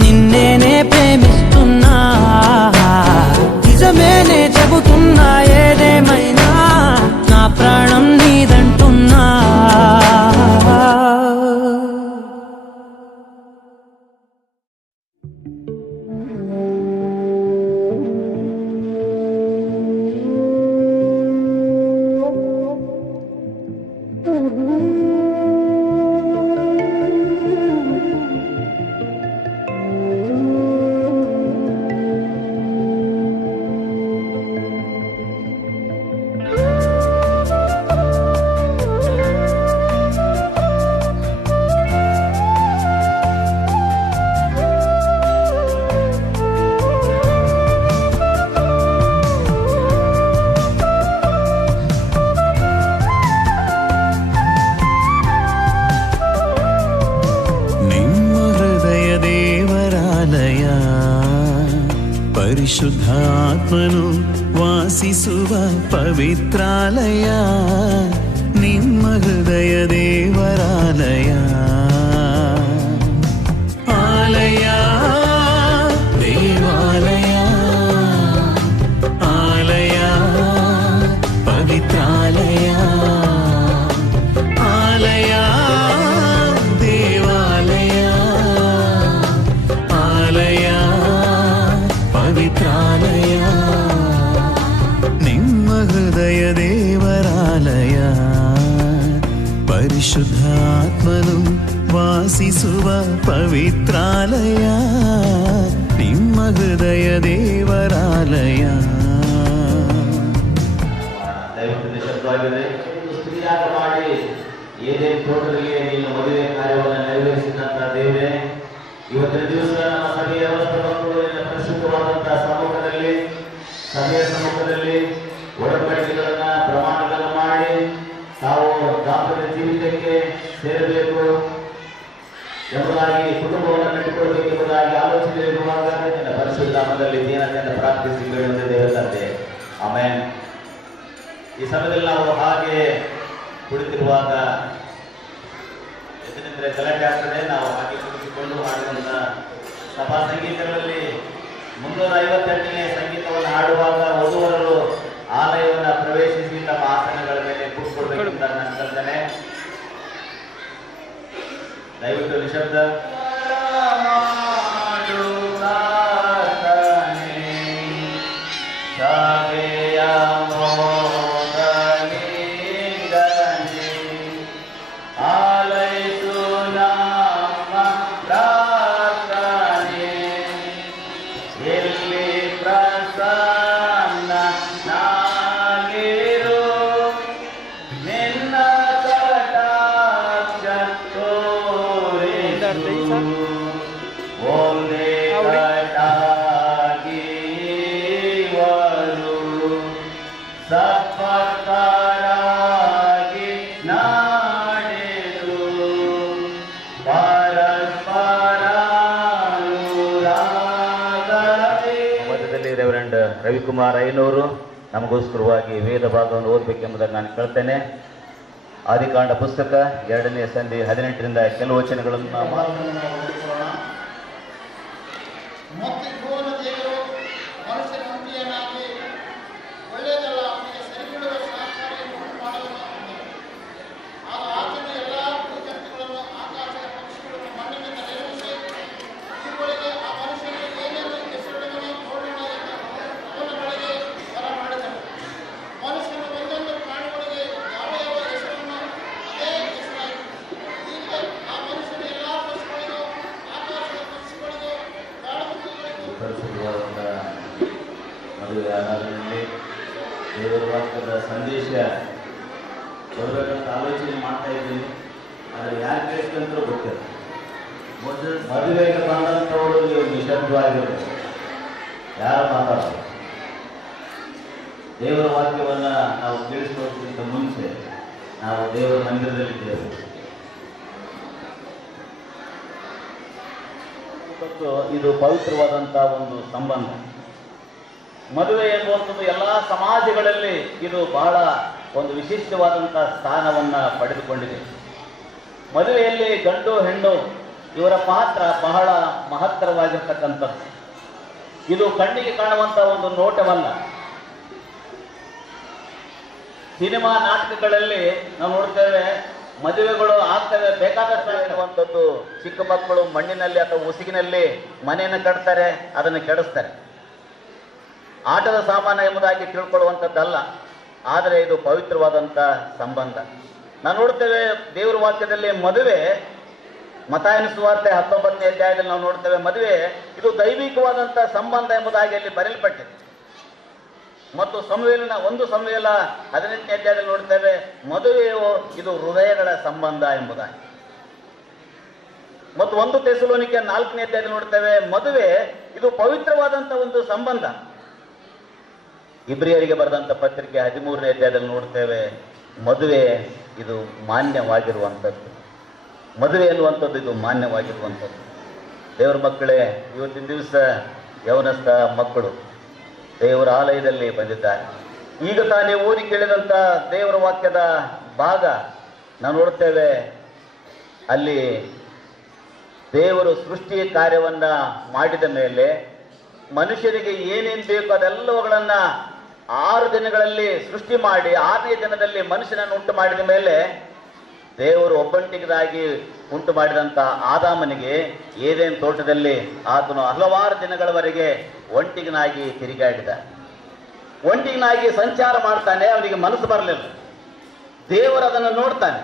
నిన్నేనే ప్రేమిస్తున్నా. నిజమేనే చెబుతున్నా ఏదేమైనా నా ప్రాణం నీదంటున్నా. ಪರಿಶುದ್ಧಾತ್ಮನು ವಾಸಿಸುವ ಪವಿತ್ರಾಲಯ, ನಿಮ್ಮ ಹೃದಯ ದೇವರಾಲಯ. ಆಲಯ ದೇವಾಲಯ, ಆಲಯ ಪವಿತ್ರಾಲಯ, ಆಲಯ ದೇವಾಲಯ, ಆಲಯ ಪವಿತ್ರಾಲಯ, ನಿಮ್ಮ ಹೃದಯ ದೇವರಾಲಯ. ಪರಿಶುದ್ಧಾತ್ಮನು ವಾಸಿಸುವ ಪವಿತ್ರಾಲಯ, ನಿಮ್ಮ ಹೃದಯ ದೇವರಾಲಯ. ದಯವಿಟ್ಟು ನಿಶಬ್ದವಾಗಿದೆ. ಸ್ತ್ರೀಯಾಗ ಮಾಡಿ ಏನೇನು ತೋಟದಲ್ಲಿ ನೀನು ಮದುವೆ ಕಾರ್ಯವನ್ನು ನೆರವೇರಿಸಿದಂತ ದೇವರೇ, ಇವತ್ತಿನ ದಿವಸ ನಮ್ಮ ಸಭೆಯ ಪರಿಶುದ್ಧವಾದಂತಹ ಸಮ್ಮುಖದಲ್ಲಿ, ಸಭೆಯ ಸಮ್ಮುಖದಲ್ಲಿ ಒಡಂಬಡಿಕೆಗಳನ್ನ ಪ್ರಮಾಣಗಳನ್ನು ಮಾಡಿ ತಾವು ದಾಂಪತ್ಯ ಜೀವಿತಕ್ಕೆ ಸೇರಬೇಕು ಎಂಬುದಾಗಿ, ಕುಟುಂಬವನ್ನು ಕಟ್ಟಿಕೊಳ್ಬೇಕು ಎಂಬುದಾಗಿ ಆಲೋಚನೆ ಇರುವಾಗ ನಿನ್ನ ಪರಿಶುದ್ಧ ನಾಮದಲ್ಲಿ ದೀನತೆಯನ್ನು ಪ್ರಾರ್ಥಿಸಿ ಬೇಡುವಂತೆ ದೇವರ ತಂದೆ, ಆಮೆನ್. ಈ ಸಮಯದಲ್ಲಿ ನಾವು ಹಾಗೆ ಕುಳಿತಿರುವಾಗ ಎದುರಿದ್ರೆ ಗಲಾಟೆ ಆಗ್ತದೆ. ನಾವು ಹಾಗೆ ಕುಳಿತುಕೊಂಡು ಹಾಡುವಂತ ಸಭಾ ಸಂಗೀತಗಳಲ್ಲಿ 358ನೇ ಸಂಗೀತವನ್ನು ಹಾಡುವಾಗ ವಧುವರರು ಆಲಯವನ್ನು ಪ್ರವೇಶಿಸಿ ತಮ್ಮ ಆಸನಗಳ ಮೇಲೆ ಕೂತ್ಕೊಳ್ಬೇಕಂತ ನಾನು ಕಲ್ತೇನೆ. ದಯವಿಟ್ಟು ನಿಶಬ್ದ. ರೆವರೆಂಡ್ ರವಿಕುಮಾರ್ ಐನೂರು ನಮಗೋಸ್ಕರವಾಗಿ ವೇದ ಭಾಗವನ್ನು ಓದಬೇಕೆಂಬುದನ್ನು ನಾನು ಕೇಳ್ತೇನೆ. ಆದಿಕಾಂಡ ಪುಸ್ತಕ 2ನೇ ಸಂಧಿ 18ರಿಂದ ಕೆಲವು ವಚನಗಳನ್ನು ಮದುವೆ ಆರಾಧನೆಯಲ್ಲಿ ದೇವರ ವಾಕ್ಯದ ಸಂದೇಶ ಕೊಡಬೇಕಂತ ಆಲೋಚನೆ ಮಾಡ್ತಾ ಇದ್ದೀನಿ. ಆದರೆ ಯಾರು ಕೇಳಿಸ್ಕೊಂಡ್ರೂ ಗೊತ್ತಿಲ್ಲ. ಮದುವೆಗೆ ಬಂದಂಥವರು ನೀವು ನಿಶಬ್ದವಾಗಿರ್ಬೇಕು, ಯಾರು ಮಾತಾಡೋದು. ದೇವರ ವಾಕ್ಯವನ್ನ ನಾವು ಕೇಳಿಸೋದಕ್ಕಿಂತ ಮುಂಚೆ ನಾವು ದೇವರ ಮಂದಿರದಲ್ಲಿದ್ದೇವೆ. ಮತ್ತು ಇದು ಪವಿತ್ರವಾದಂತಹ ಒಂದು ಸಂಬಂಧ. ಮದುವೆ ಎನ್ನುವಂಥದ್ದು ಎಲ್ಲ ಸಮಾಜಗಳಲ್ಲಿ ಇದು ಬಹಳ ಒಂದು ವಿಶಿಷ್ಟವಾದಂತಹ ಸ್ಥಾನವನ್ನ ಪಡೆದುಕೊಂಡಿದೆ. ಮದುವೆಯಲ್ಲಿ ಗಂಡು ಹೆಣ್ಣು ಇವರ ಪಾತ್ರ ಬಹಳ ಮಹತ್ತರವಾಗಿರ್ತಕ್ಕಂಥದ್ದು. ಇದು ಕಣ್ಣಿಗೆ ಕಾಣುವಂತಹ ಒಂದು ನೋಟವಲ್ಲ. ಸಿನಿಮಾ ನಾಟಕಗಳಲ್ಲಿ ನಾವು ನೋಡ್ತೇವೆ, ಮದುವೆಗಳು ಆಗ್ತವೆ, ಬೇಕಾದಷ್ಟು ಇರುವಂಥದ್ದು. ಚಿಕ್ಕ ಮಕ್ಕಳು ಮಣ್ಣಿನಲ್ಲಿ ಅಥವಾ ಉಸಿಗಿನಲ್ಲಿ ಮನೆಯನ್ನು ಕಟ್ತಾರೆ, ಅದನ್ನು ಕೆಡಿಸ್ತಾರೆ. ಆಟದ ಸಾಮಾನ ಎಂಬುದಾಗಿ ತಿಳ್ಕೊಳ್ಳುವಂಥದ್ದಲ್ಲ, ಆದರೆ ಇದು ಪವಿತ್ರವಾದಂಥ ಸಂಬಂಧ. ನಾವು ನೋಡ್ತೇವೆ ದೇವರ ವಾಕ್ಯದಲ್ಲಿ ಮದುವೆ, ಮತ್ತಾಯನ ಸುವಾರ್ತೆ 19ನೇ ಅಧ್ಯಾಯದಲ್ಲಿ ನಾವು ನೋಡ್ತೇವೆ, ಮದುವೆ ಇದು ದೈವಿಕವಾದಂಥ ಸಂಬಂಧ ಎಂಬುದಾಗಿ ಅಲ್ಲಿ ಬರೆಯಲ್ಪಟ್ಟಿದೆ. ಮತ್ತು ಸಮುವೇಲನ 1 ಸಮುವೇಲ 18ನೇ ಅಧ್ಯಾಯದಲ್ಲಿ ನೋಡ್ತೇವೆ, ಮದುವೆಯು ಇದು ಹೃದಯಗಳ ಸಂಬಂಧ ಎಂಬುದಾಗಿ. ಮತ್ತು 1 ಥೆಸಲೋನಿಕೆ 4ನೇ ಅಧ್ಯಾಯದಲ್ಲಿ ನೋಡ್ತೇವೆ, ಮದುವೆ ಇದು ಪವಿತ್ರವಾದಂಥ ಒಂದು ಸಂಬಂಧ. ಇಬ್ರಿಯರಿಗೆ ಬರೆದಂಥ ಪತ್ರಿಕೆ 13ನೇ ಅಧ್ಯಾಯದಲ್ಲಿ ನೋಡ್ತೇವೆ, ಮದುವೆ ಇದು ಮಾನ್ಯವಾಗಿರುವಂಥದ್ದು. ಮದುವೆ ಎನ್ನುವಂಥದ್ದು ಇದು ಮಾನ್ಯವಾಗಿರುವಂಥದ್ದು. ದೇವರ ಮಕ್ಕಳೇ, ಇವತ್ತಿನ ದಿವಸ ಯೌವನಸ್ಥ ಮಕ್ಕಳು ದೇವರ ಆಲಯದಲ್ಲಿ ಬಂದಿದ್ದಾರೆ. ಈಗ ತಾನೇ ಓದಿ ಕೇಳಿದಂಥ ದೇವರ ವಾಕ್ಯದ ಭಾಗ ನಾವು ನೋಡ್ತೇವೆ, ಅಲ್ಲಿ ದೇವರು ಸೃಷ್ಟಿಯ ಕಾರ್ಯವನ್ನ ಮಾಡಿದ ಮೇಲೆ ಮನುಷ್ಯರಿಗೆ ಏನೇನು ಬೇಕು ಅದೆಲ್ಲವುಗಳನ್ನ 6 ದಿನಗಳಲ್ಲಿ ಸೃಷ್ಟಿ ಮಾಡಿ 6ನೇ ದಿನದಲ್ಲಿ ಮನುಷ್ಯನನ್ನು ಉಂಟು ಮಾಡಿದ ಮೇಲೆ ದೇವರು ಒಬ್ಬಂಟಿಗದಾಗಿ ಉಂಟು ಮಾಡಿದಂಥ ಆದಾಮನಿಗೆ ಏದೇನು ತೋಟದಲ್ಲಿ ಆತನು ಹಲವಾರು ದಿನಗಳವರೆಗೆ ಒಂಟಿಗನಾಗಿ ತಿರುಗಾಡಿದ. ಒಂಟಿಗನಾಗಿ ಸಂಚಾರ ಮಾಡ್ತಾನೆ, ಅವನಿಗೆ ಮನಸ್ಸು ಬರಲಿಲ್ಲ. ದೇವರು ಅದನ್ನು ನೋಡ್ತಾನೆ.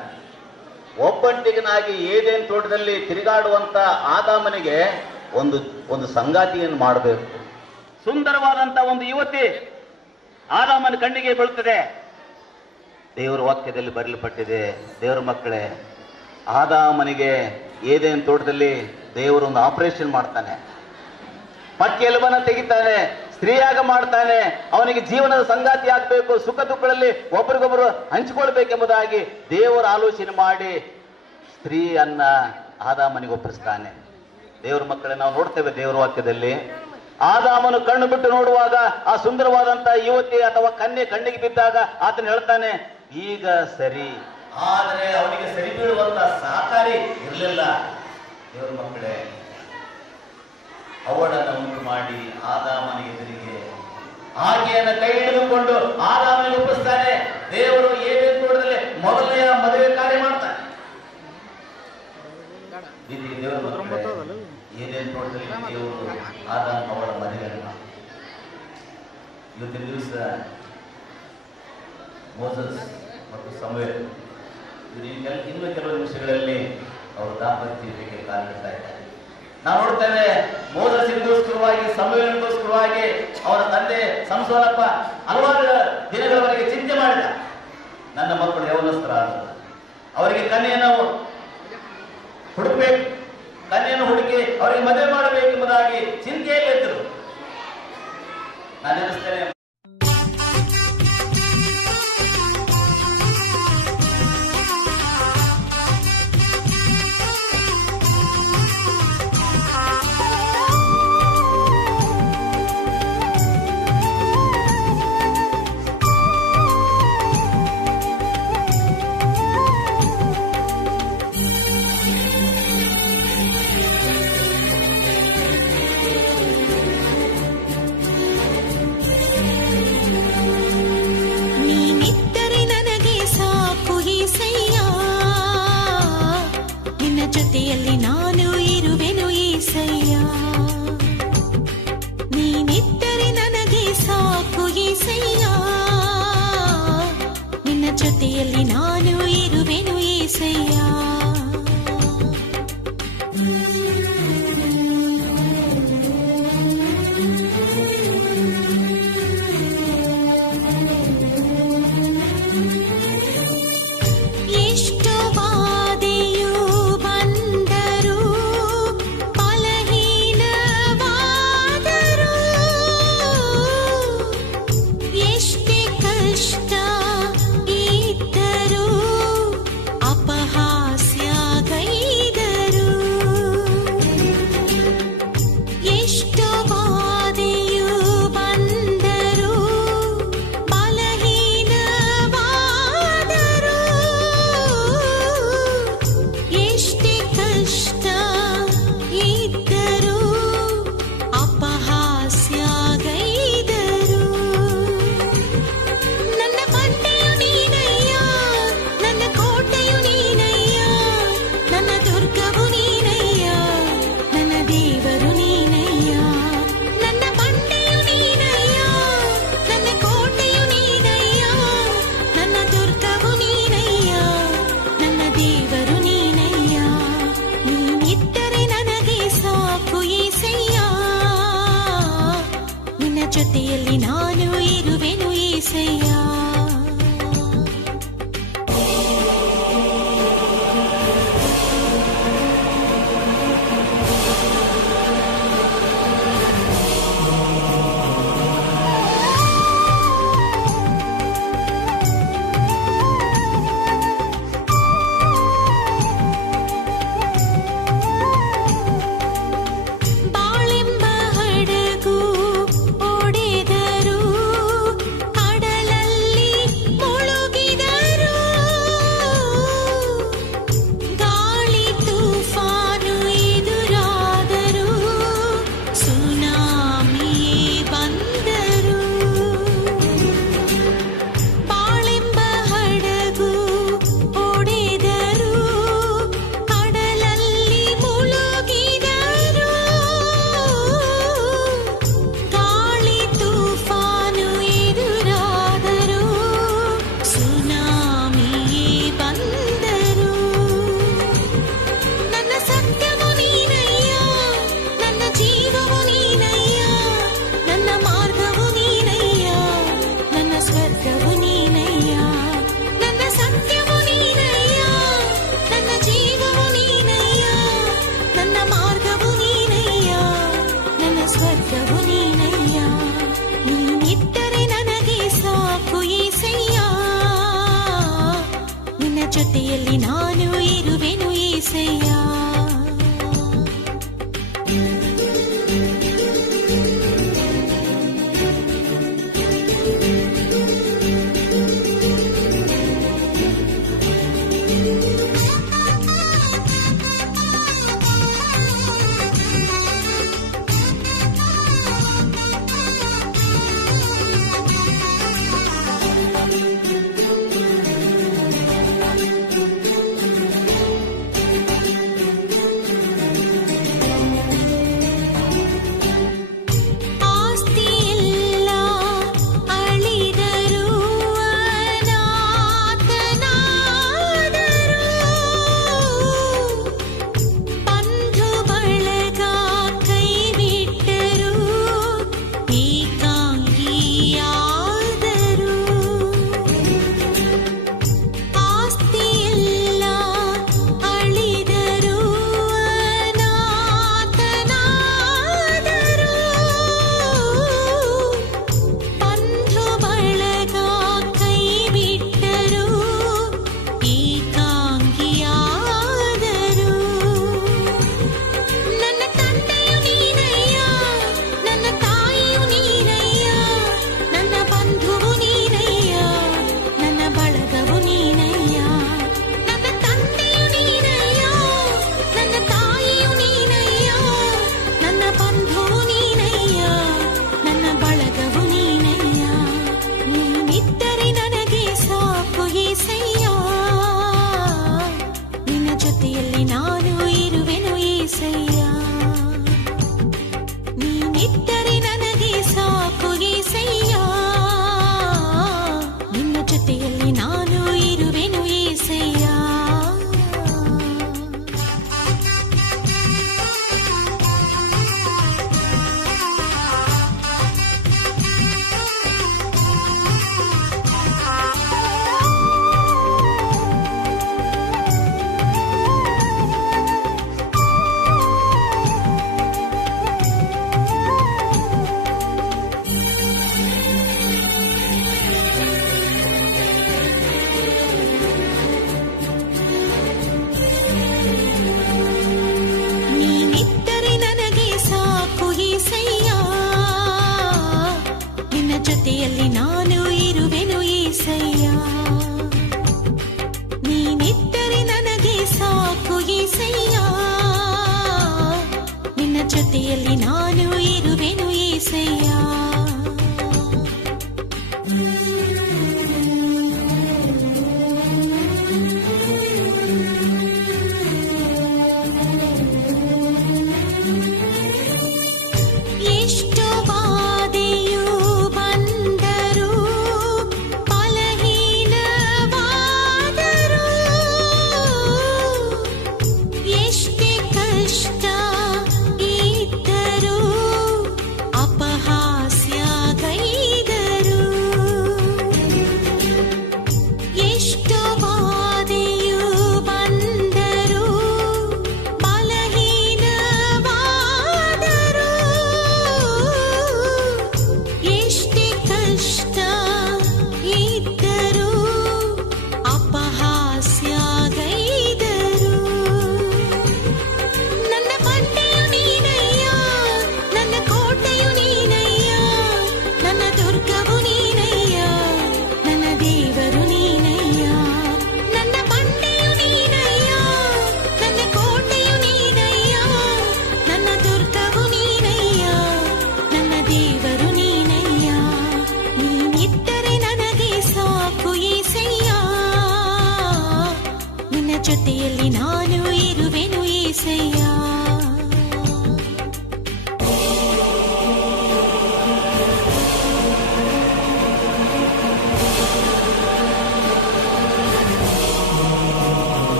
ಒಬ್ಬಂಟಿಗನಾಗಿ ಏದೇನು ತೋಟದಲ್ಲಿ ತಿರುಗಾಡುವಂಥ ಆದಾಮನಿಗೆ ಒಂದು ಸಂಗಾತಿಯನ್ನು ಮಾಡಬೇಕು. ಸುಂದರವಾದಂಥ ಒಂದು ಯುವತಿ ಆದಾಮನ ಕಣ್ಣಿಗೆ ಬೀಳುತ್ತದೆ. ದೇವರ ವಾಕ್ಯದಲ್ಲಿ ಬರೆಯಲ್ಪಟ್ಟಿದೆ, ದೇವರ ಮಕ್ಕಳೇ, ಆದಾಮನಿಗೆ ಏದೇನು ತೋಟದಲ್ಲಿ ದೇವರು ಒಂದು ಆಪರೇಷನ್ ಮಾಡ್ತಾನೆ, ಪಕ್ಕೆಲುಬನ್ನು ತೆಗಿತಾನೆ, ಸ್ತ್ರೀಯಾಗ ಮಾಡ್ತಾನೆ. ಅವನಿಗೆ ಜೀವನದ ಸಂಗಾತಿ ಆಗಬೇಕು, ಸುಖ ದುಃಖಗಳಲ್ಲಿ ಒಬ್ಬರಿಗೊಬ್ಬರು ಹಂಚಿಕೊಳ್ಬೇಕೆಂಬುದಾಗಿ ದೇವರ ಆಲೋಚನೆ ಮಾಡಿ ಸ್ತ್ರೀಯನ್ನ ಆದಾಮನಿಗೆ ಒಪ್ಪಿಸ್ತಾನೆ. ದೇವರ ಮಕ್ಕಳೇ, ನಾವು ನೋಡ್ತೇವೆ ದೇವರ ವಾಕ್ಯದಲ್ಲಿ ಆದಾಮನು ಕಣ್ಣು ಬಿಟ್ಟು ನೋಡುವಾಗ ಆ ಸುಂದರವಾದಂತ ಯುವತಿ ಅಥವಾ ಕನ್ಯೆ ಕಣ್ಣಿಗೆ ಬಿದ್ದಾಗ ಆತನು ಹೇಳ್ತಾನೆ, ಈಗ ಸರಿ. ಆದರೆ ಅವನಿಗೆ ಸರಿ ಬೀಳುವಂತ ಸಹಕಾರಿ ಇರಲಿಲ್ಲ. ದೇವರ ಮಕ್ಕಳೇ, ಅವಳನ್ನು ಉಂಟು ಮಾಡಿ ಆದಾಮನಿಗೆ ಎದುರಿಗೆ ಆಕೆಯನ್ನು ಕೈ ಹಿಡಿದುಕೊಂಡು ಆದಾಮನಿಗೆ ಒಪ್ಪಿಸ್ತಾನೆ. ದೇವರು ಏನೇನು ತೋಟದಲ್ಲಿ ಮೊದಲನೆಯ ಮದುವೆ ಕಾರ್ಯ ಮಾಡ್ತಾನೆ. ದೇವರ ಮಕ್ಕಳೇ, ಏನೇನು ತೋಟದಲ್ಲಿ ದೇವರು ಆದಾಮ ಅವಳ ಮದುವೆಯನ್ನು ಇವತ್ತಿನ ದಿವಸ ಮೋಸಸ್ ಮತ್ತು ಸಮುವೇಲ್ ಇನ್ನೂ ಕೆಲವು ನಿಮಿಷಗಳಲ್ಲಿ ಅವರು ದಾಂಪತ್ಯಕ್ಕೆ ಕಾಲಿಡ್ತಾ ಇದ್ದಾರೆ. ನಾವು ನೋಡ್ತೇವೆ, ಮೋಸಸ್ಸಿಗೋಸ್ಕರವಾಗಿ ಸಮುವೇಲನಿಗೋಸ್ಕರವಾಗಿ ಅವರ ತಂದೆ ಸಂಸೋನಪ್ಪ ಹಲವಾರು ದಿನಗಳವರೆಗೆ ಚಿಂತೆ ಮಾಡಿದ. ನನ್ನ ಮಕ್ಕಳು ಯೌವನಸ್ಥರಾದರು, ಅವರಿಗೆ ಕನ್ಯೆಯನ್ನು ಹುಡುಕಬೇಕು, ಕನ್ಯೆಯನ್ನು ಹುಡುಕಿ ಅವರಿಗೆ ಮದುವೆ ಮಾಡಬೇಕೆಂಬುದಾಗಿ ಚಿಂತೆಯಲ್ಲಿದ್ದರು. ನಾನು ನೆನೆಸ್ತೇನೆ, ಜೊತೆಯಲ್ಲಿ ನಾನು ಇರುವೆನು ಏಸಯ್ಯ. ಜೊತೆಯಲ್ಲಿ ನಾನು ಇರುವೆನು ಏಸಯ್ಯ. ಜೊತೆಯಲ್ಲಿ ನಾನು ಇರುವೆನು ಏಸಯ್ಯ. ನೀನಿದ್ದರೆ ನನಗೆ ಸಾಕು ಏಸಯ್ಯ. ನಿನ್ನ ಜೊತೆಯಲ್ಲಿ ನಾನು ಇರುವೆನು ಏಸಯ್ಯ. ಜೊತೆಯಲ್ಲಿ ನಾನು ಇರುವೆನು ಏಸಯ್ಯ. ನೀನಿದ್ದರೆ ನನಗೆ ಸಾಕು ಏಸಯ್ಯ. ನಿನ್ನ ಜೊತೆಯಲ್ಲಿ ನಾನು ಇರುವೆನು ಏಸಯ್ಯ. ಎಷ್ಟು ಬಾಧೆಯು ಅಪಹಾಸ್ಯ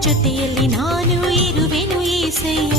ಜೊತೆಯಲ್ಲಿ ನಾನು ಇರುವೆನು ಏಸಯ್ಯ.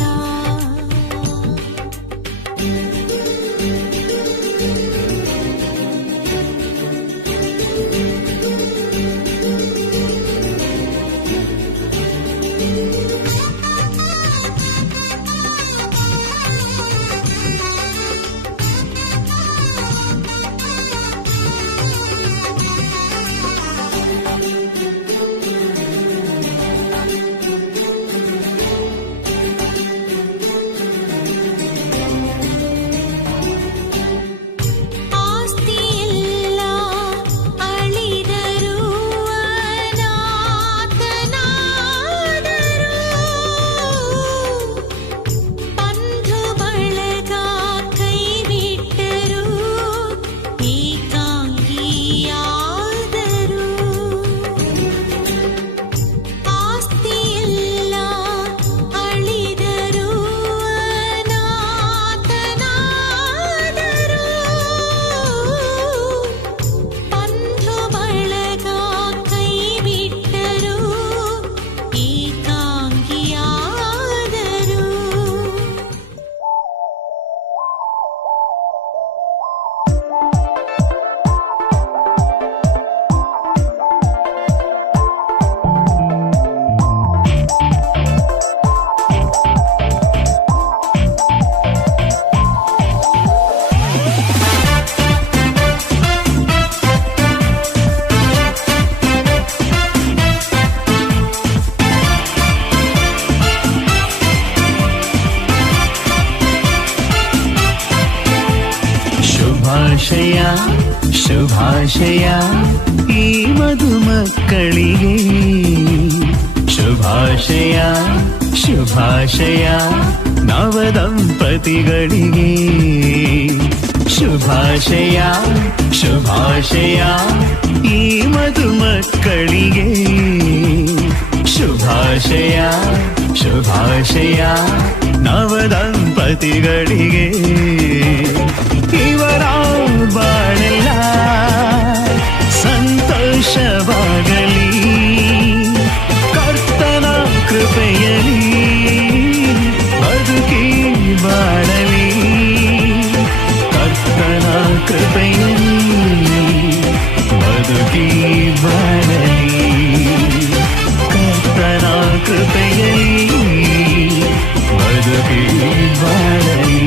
ಶುಭಾಶಯ ಶುಭಾಶಯ ಈ ಮಧುಮಕ್ಕಳಿಗೆ, ಶುಭಾಶಯ ಶುಭಾಶಯ ನವದಂಪತಿಗಳಿಗೆ, ಶುಭಾಶಯ ಶುಭಾಶಯ ಈ ಮಧುಮಕ್ಕಳಿಗೆ, ಶುಭಾಶಯ ಶುಭಾಶಯ ನವದಂಪತಿಗಳಿಗೆ. ಇವರ ಬಾಳೆಲ್ಲ ಸಂತೋಷವಾಗಲಿ, ಕರ್ತನ ಕೃಪೆಯಲಿ ಬದುಕಿ ಬಾಳಲಿ, ಕರ್ತನ ಕೃಪೆಯಲಿ ಬದುಕಿ ಬಾಳಲಿ, ಕರ್ತನ ಕೃಪೆಯಲಿ ಬದುಕಿ ಬಾಳಲಿ.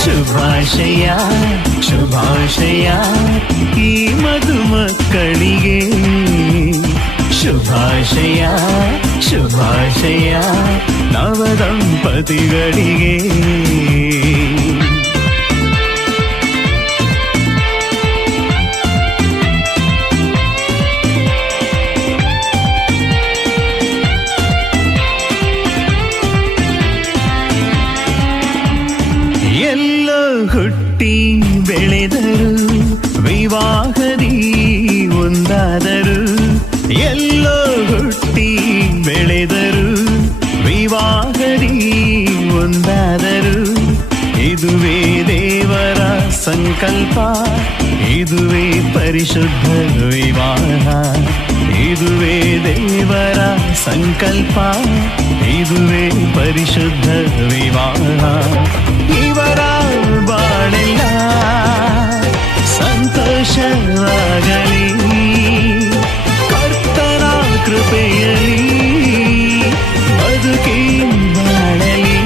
ಶುಭಾಶಯ ಶುಭಾಶಯ ಈ ಮಧುಮಕ್ಕಳಿಗೆ, ಶುಭಾಶಯ ಶುಭಾಶಯ ನವದಂಪತಿಗಳಿಗೆ. ಎಲ್ಲೋ ಹುಟ್ಟಿ ಬೆಳೆದರು, ವಿವಾಹದಿ ಒಂದಾದರು, ಎಲ್ಲೋ ಹುಟ್ಟಿ ಬೆಳೆದರು, ವಿವಾಹದಿ ಒಂದಾದರು. ಇದುವೇ ದೇವರ ಸಂಕಲ್ಪ, ಇದುವೇ ಪರಿಶುದ್ಧ ವಿವಾಹ, ಇದುವೇ ದೇವರ ಸಂಕಲ್ಪ, ಇದುವೇ ಪರಿಶುದ್ಧ ವಿವಾಹ. ಇವರ ಬಾಳೆಲ್ಲ ಸಂತೋಷವಾಗಲಿ, ಕರ್ತನ ಕೃಪೆಯಲಿ ಬದುಕಿ ಬಾಳಲಿ,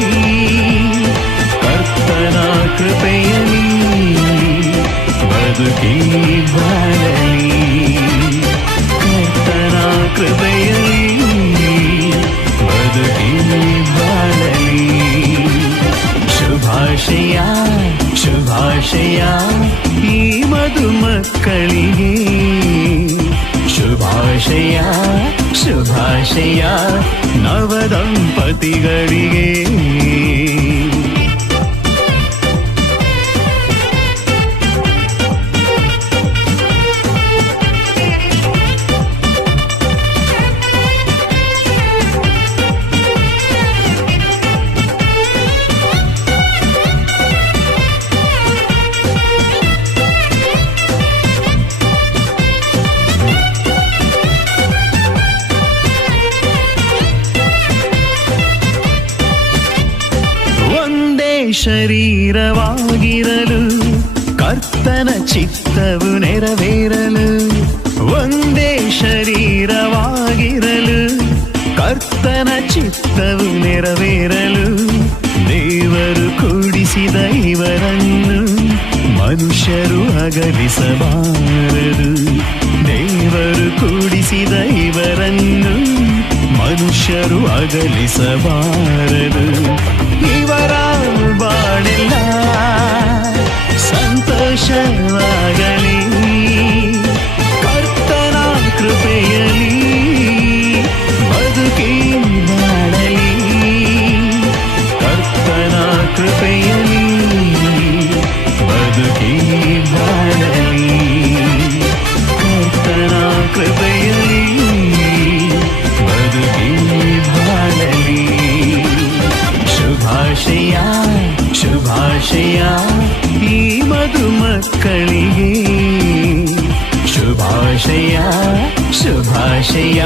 ಕರ್ತನ ಕೃಪೆಯಲಿ ಬದುಕಿ ಬಾಳಲಿ, ಕರ್ತನ ಕೃಪೆಯಲಿ ಬದುಕಿ ಬಾಳಲಿ. ಶುಭಾಶಯ ಶುಭಾಶಯ ಈ ಮಧುಮಕ್ಕಳಿಗೆ, ಶುಭಾಶಯ ಶುಭಾಶಯ ನವದಂಪತಿಗಳಿಗೆ. ಶರೀರವಾಗಿರಲು ಕರ್ತನ ಚಿತ್ತವು ನೆರವೇರಲು ಒಂದೇ ಶರೀರವಾಗಿರಲು ಕರ್ತನ ಚಿತ್ತವು ನೆರವೇರಲು ದೇವರು ಕೂಡಿಸಿದ ಇವರನ್ನು ಮನುಷ್ಯರು ಅಗಲಿಸಬಾರದು. ದೇವರು ಕೂಡಿಸಿದ ಇವರನ್ನು ಮನುಷ್ಯರು ಅಗಲಿಸಬಾರದು. ಇವರ ಬಾಳೆಲ್ಲ ಸಂತೋಷವಾಗಲಿ, ಕರ್ತನ ಕೃಪೆಯಲಿ ಬದುಕಿ ಬಾಳಲಿ, ಕರ್ತನ ಕೃಪೆಯಲಿ ಬದುಕಿ ಬಾಳಲಿ, ಕರ್ತನ ಕೃಪೆಯಲಿ ಬದುಕಿ ಬಾಳಲಿ. ಶುಭಾಶಯ ಶುಭಾಶಯ ಈ ಮಧುಮಕ್ಕಳಿಗೆ, ಶುಭಾಶಯ ಶುಭಾಶಯ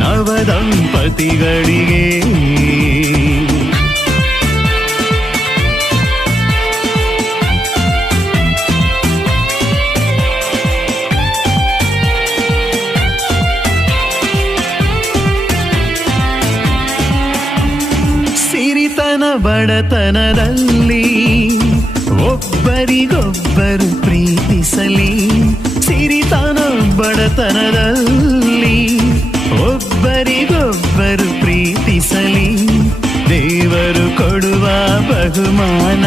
ನವದಂಪತಿಗಳಿಗೆ. ಸಿರಿತನ ಬಡತನದಲ್ಲಿ ಒಬ್ಬರಿಗೊಬ್ಬರು ಪ್ರೀತಿಸಲಿ, ಸಿರಿತನ ಬಡತನದಲ್ಲಿ ಒಬ್ಬರಿಗೊಬ್ಬರು ಪ್ರೀತಿಸಲಿ. ದೇವರು ಕೊಡುವ ಬಹುಮಾನ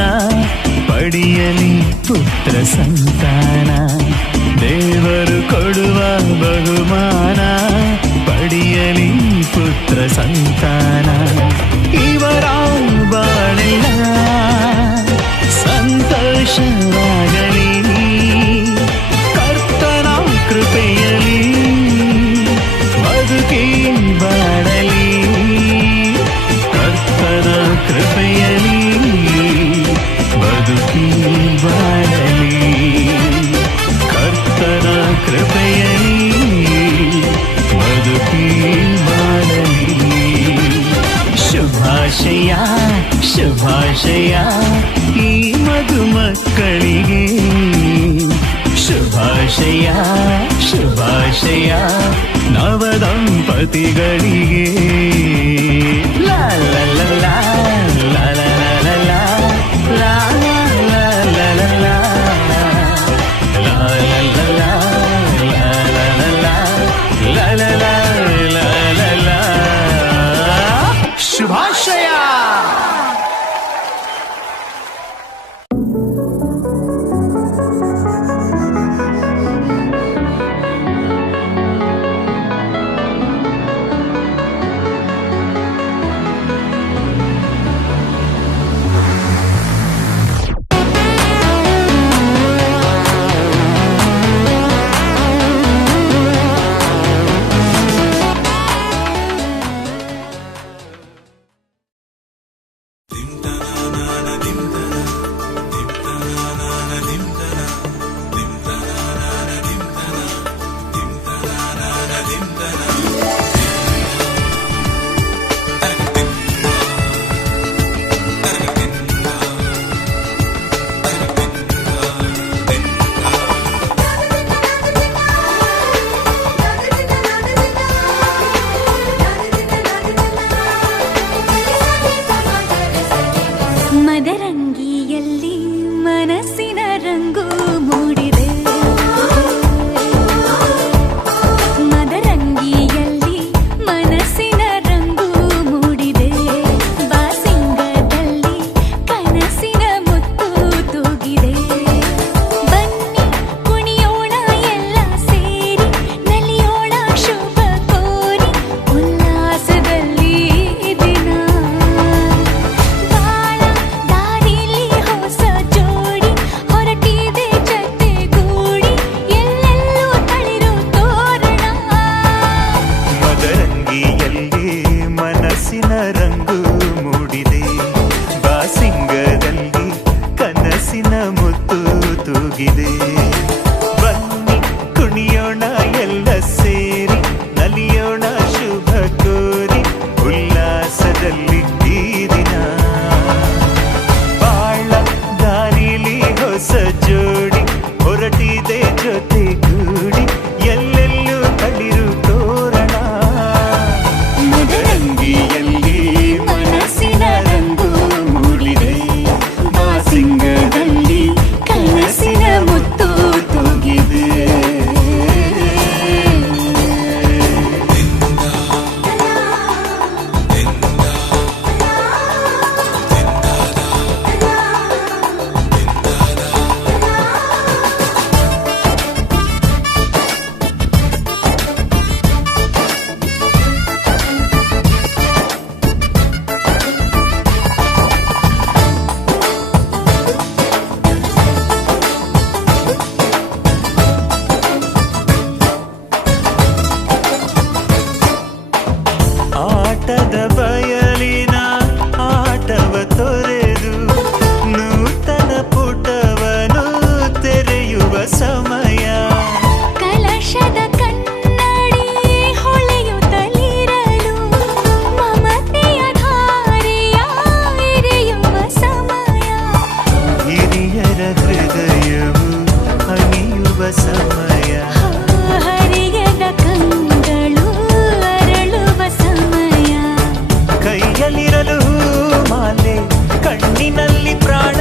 ಪಡೆಯಲಿ ಪುತ್ರ ಸಂತಾನ, ದೇವರು ಕೊಡುವ ಬಹುಮಾನ ಪಡೆಯಲಿ ಪುತ್ರ ಸಂತಾನ. ಇವರ ಬಾಳೆಲ್ಲ ಸಂತೋಷವಾಗಲಿ, ಕರ್ತನ ಕೃಪೆಯಲಿ ಬದುಕಿ ಬಾಳಲಿ, ಕರ್ತನ ಕೃಪೆಯಲಿ ಬದುಕಿ ಬಾಳಲಿ, ಕರ್ತನ ಕೃಪೆಯಲಿ ಬದುಕಿ ಬಾಳಲಿ. ಶುಭಾಶಯ ಶುಭಾಶಯ ಈ ಮಧುಮಕ್ಕಳಿಗೆ, ಶುಭಾಶಯ ಶುಭಾಶಯ ನವದಂಪತಿಗಳಿಗೆ. ಲಾ ಲಾ ಲಾ ಲಾ ಲಾ ಲಾ ಲಾ ಲಾ ಲಾ ಲಾ ಲಾ ಲಾ ಲಾ ಶುಭಾಶಯ. ಆಟದ ಬಯಲಿನ ಆಟವ ತೊರೆದು ನೂತನ ಪುಟವನು ತೆರೆಯುವ ಸಮಯ. ಕಲಶದ ಕನ್ನಡಿ ಹೊಳೆಯುತ್ತಲಿರಲು ಮಮತೆಯ ಧಾರೆಯ ಎರೆಯುವ ಸಮಯ. ಹಿರಿಯರ ಹೃದಯವು ಅಣಿಯುವ ಸಮಯ. ಹರಿಯದ ಕಂಗಳು ಅರಳುವ ಸಮಯ. ಕೈಯಲ್ಲಿರಲು ಮಾಲೆ ಕಣ್ಣಿನಲ್ಲಿ ಪ್ರಾಣ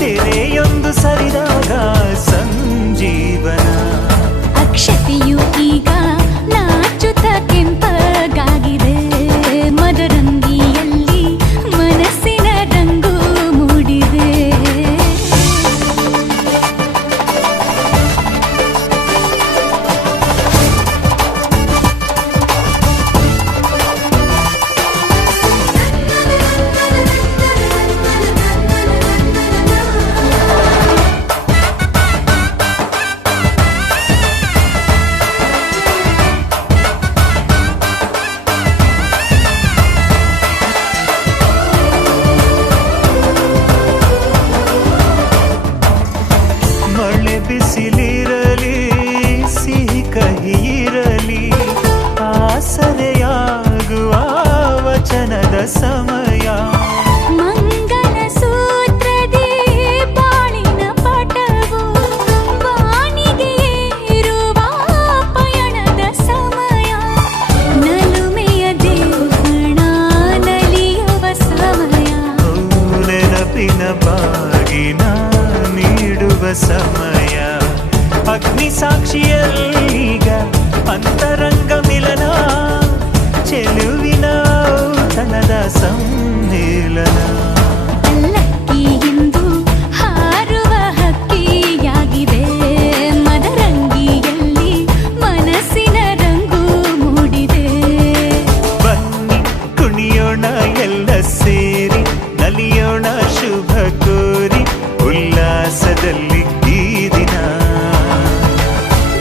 ತೆರೆಯೊಂದು ಸರಿದಾಗ ಸಂಜೀವನ. ಅಕ್ಷತೆಯು ಈಗ ನಾಚುತ್ತ ಕೆಂಪಗಾಗಿದೆ. ಮದರಂಗಿಯಲ್ಲಿ ಮನಸ್ಸಿನ ರಂಗು ಮೂಡಿದೆ. ಮಳೆ ಬಿಸಿಲಿರಲಿ ಸಿಹಿ ಕಹಿ ಇರಲಿ ಆಸರೆಯಾಗುವ ವಚನದ ಸಮಯ. ಮಂಗಲ ಸೂತ್ರದಿ ಬಾಳಿನ ಪಟವು ವಾಣಿಗೆ ಏರುವ ಪಯಣದ ಸಮಯ. ನಲುಮೆಯ ದೇವಣ ನಲಿಯುವ ಸಮಯ. ನೆನಪಿನ ಬಾಗಿನ ನೀಡುವ ಸಮಯ. ಅಗ್ನಿ ಸಾಕ್ಷಿಯಲ್ಲೀಗ ಅಂತರಂಗ ಮಿಲನ. ಚೆಲುವಿನ ಔತಣದ ಸಮ್ಮಿಲನ. ಪಲ್ಲಕ್ಕಿ ಎಂದು ಹಾರುವ ಹಕ್ಕಿಯಾಗಿದೆ. ಮದರಂಗಿಯಲ್ಲಿ ಮನಸ್ಸಿನ ರಂಗು ಮೂಡಿದೆ. ಬನ್ನಿ ಕುಣಿಯೋಣ ಎಲ್ಲ ಸೇರಿ ನಲಿಯೋಣ ಶುಭ ಕೋರಿ ಉಲ್ಲಾಸದಲ್ಲಿ ಈ ದಿನ.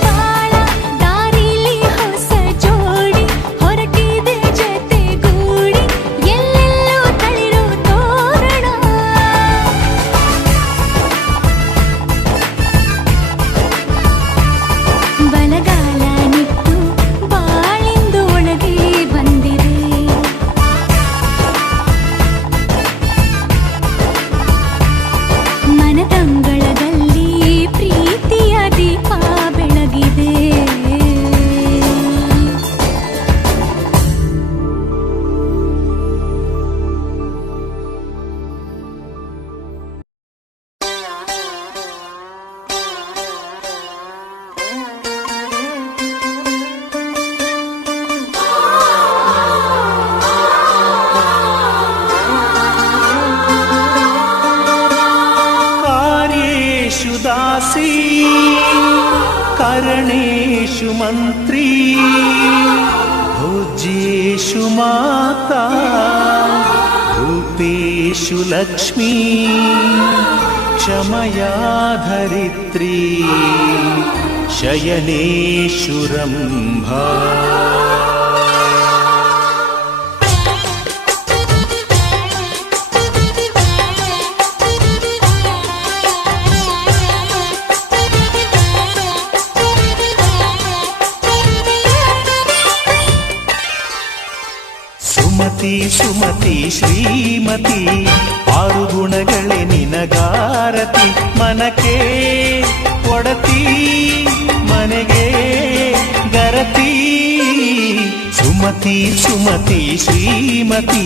ಬಾಳ ದಾರಿಲಿ ಹೊಸ ಜೋಡಿ ಹೊರಟಿದೆ ಜತೆಗೂಡಿ. ಎಲ್ಲೆಲ್ಲೂ ತಳಿರು ತೋರಣ. ಬಲಗಾಲ ನಿಟ್ಟು ಬಾಳಿಂದು ಒಳಗೆ ಬಂದಿದೆ. ಮನದಂಗಳದಲ್ಲಿ ಪ್ರೀತಿಯ ದೀಪ ಬೆಳಗಿದೆ. ಕಾರ್ಯೇಷು ದಾಸಿ ಕರಣೇಷು ಮಂತ್ರಿ ಭೋಜ್ಯೇಷು ಮಾತಾ ರೂಪೇಷು ಲಕ್ಷ್ಮೀ ಕ್ಷಮಯಾ ಧರಿತ್ರಿ ಶಯನೇಷು ರಂಭಾ. ಸುಮತಿ ಸುಮತಿ ಶ್ರೀಮತಿ ಆರು ಗುಣಗಳೇ ನಿನಗಾರತಿ. ಮನಕ್ಕೆ ಒಡತಿ ಮನೆಗೆ ಗರತಿ. ಸುಮತಿ ಸುಮತಿ ಶ್ರೀಮತಿ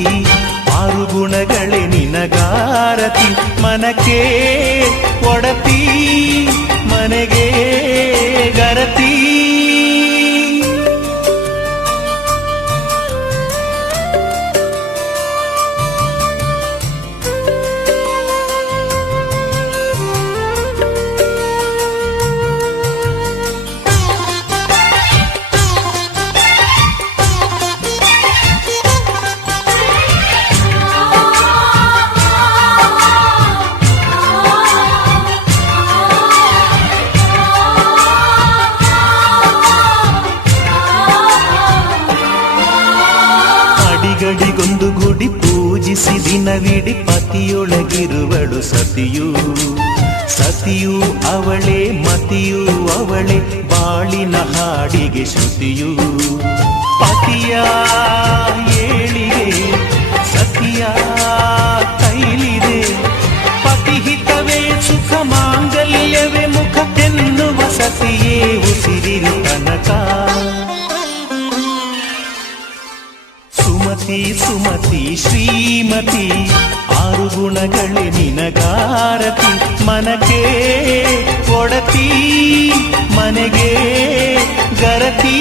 ಆರು ಗುಣಗಳೇ ನಿನಗಾರತಿ. ಮನಕ್ಕೆ ಒಡತಿ ಮನೆಗೆ ಗರತಿ. ಗಡಿಗೊಂದು ಗುಡಿ ಪೂಜಿಸಿ ದಿನವಿಡಿ ಪತಿಯೊಳಗಿರುವಳು ಸತಿಯು. ಸತಿಯು ಅವಳೇ ಮತಿಯು ಅವಳೇ ಬಾಳಿನ ಹಾಡಿಗೆ ಶ್ರುತಿಯು. ಪತಿಯ ಏಳಿಗೆ ಸತಿಯ ಕೈಲಿದೆ. ಪತಿಹಿತವೇ ಸುಖ ಮಾಂಗಲ್ಯವೇ ಮುಖ ಎನ್ನುವ ಸತಿಯೇ ಉಸಿರಿರು ತನಕ. ಸುಮತಿ ಸುಮತಿ ಶ್ರೀಮತಿ ಆರು ಗುಣಗಳೇ ನಿನಗಾರತಿ. ಮನಕ್ಕೆ ಒಡತಿ ಮನೆಗೆ ಗರತಿ.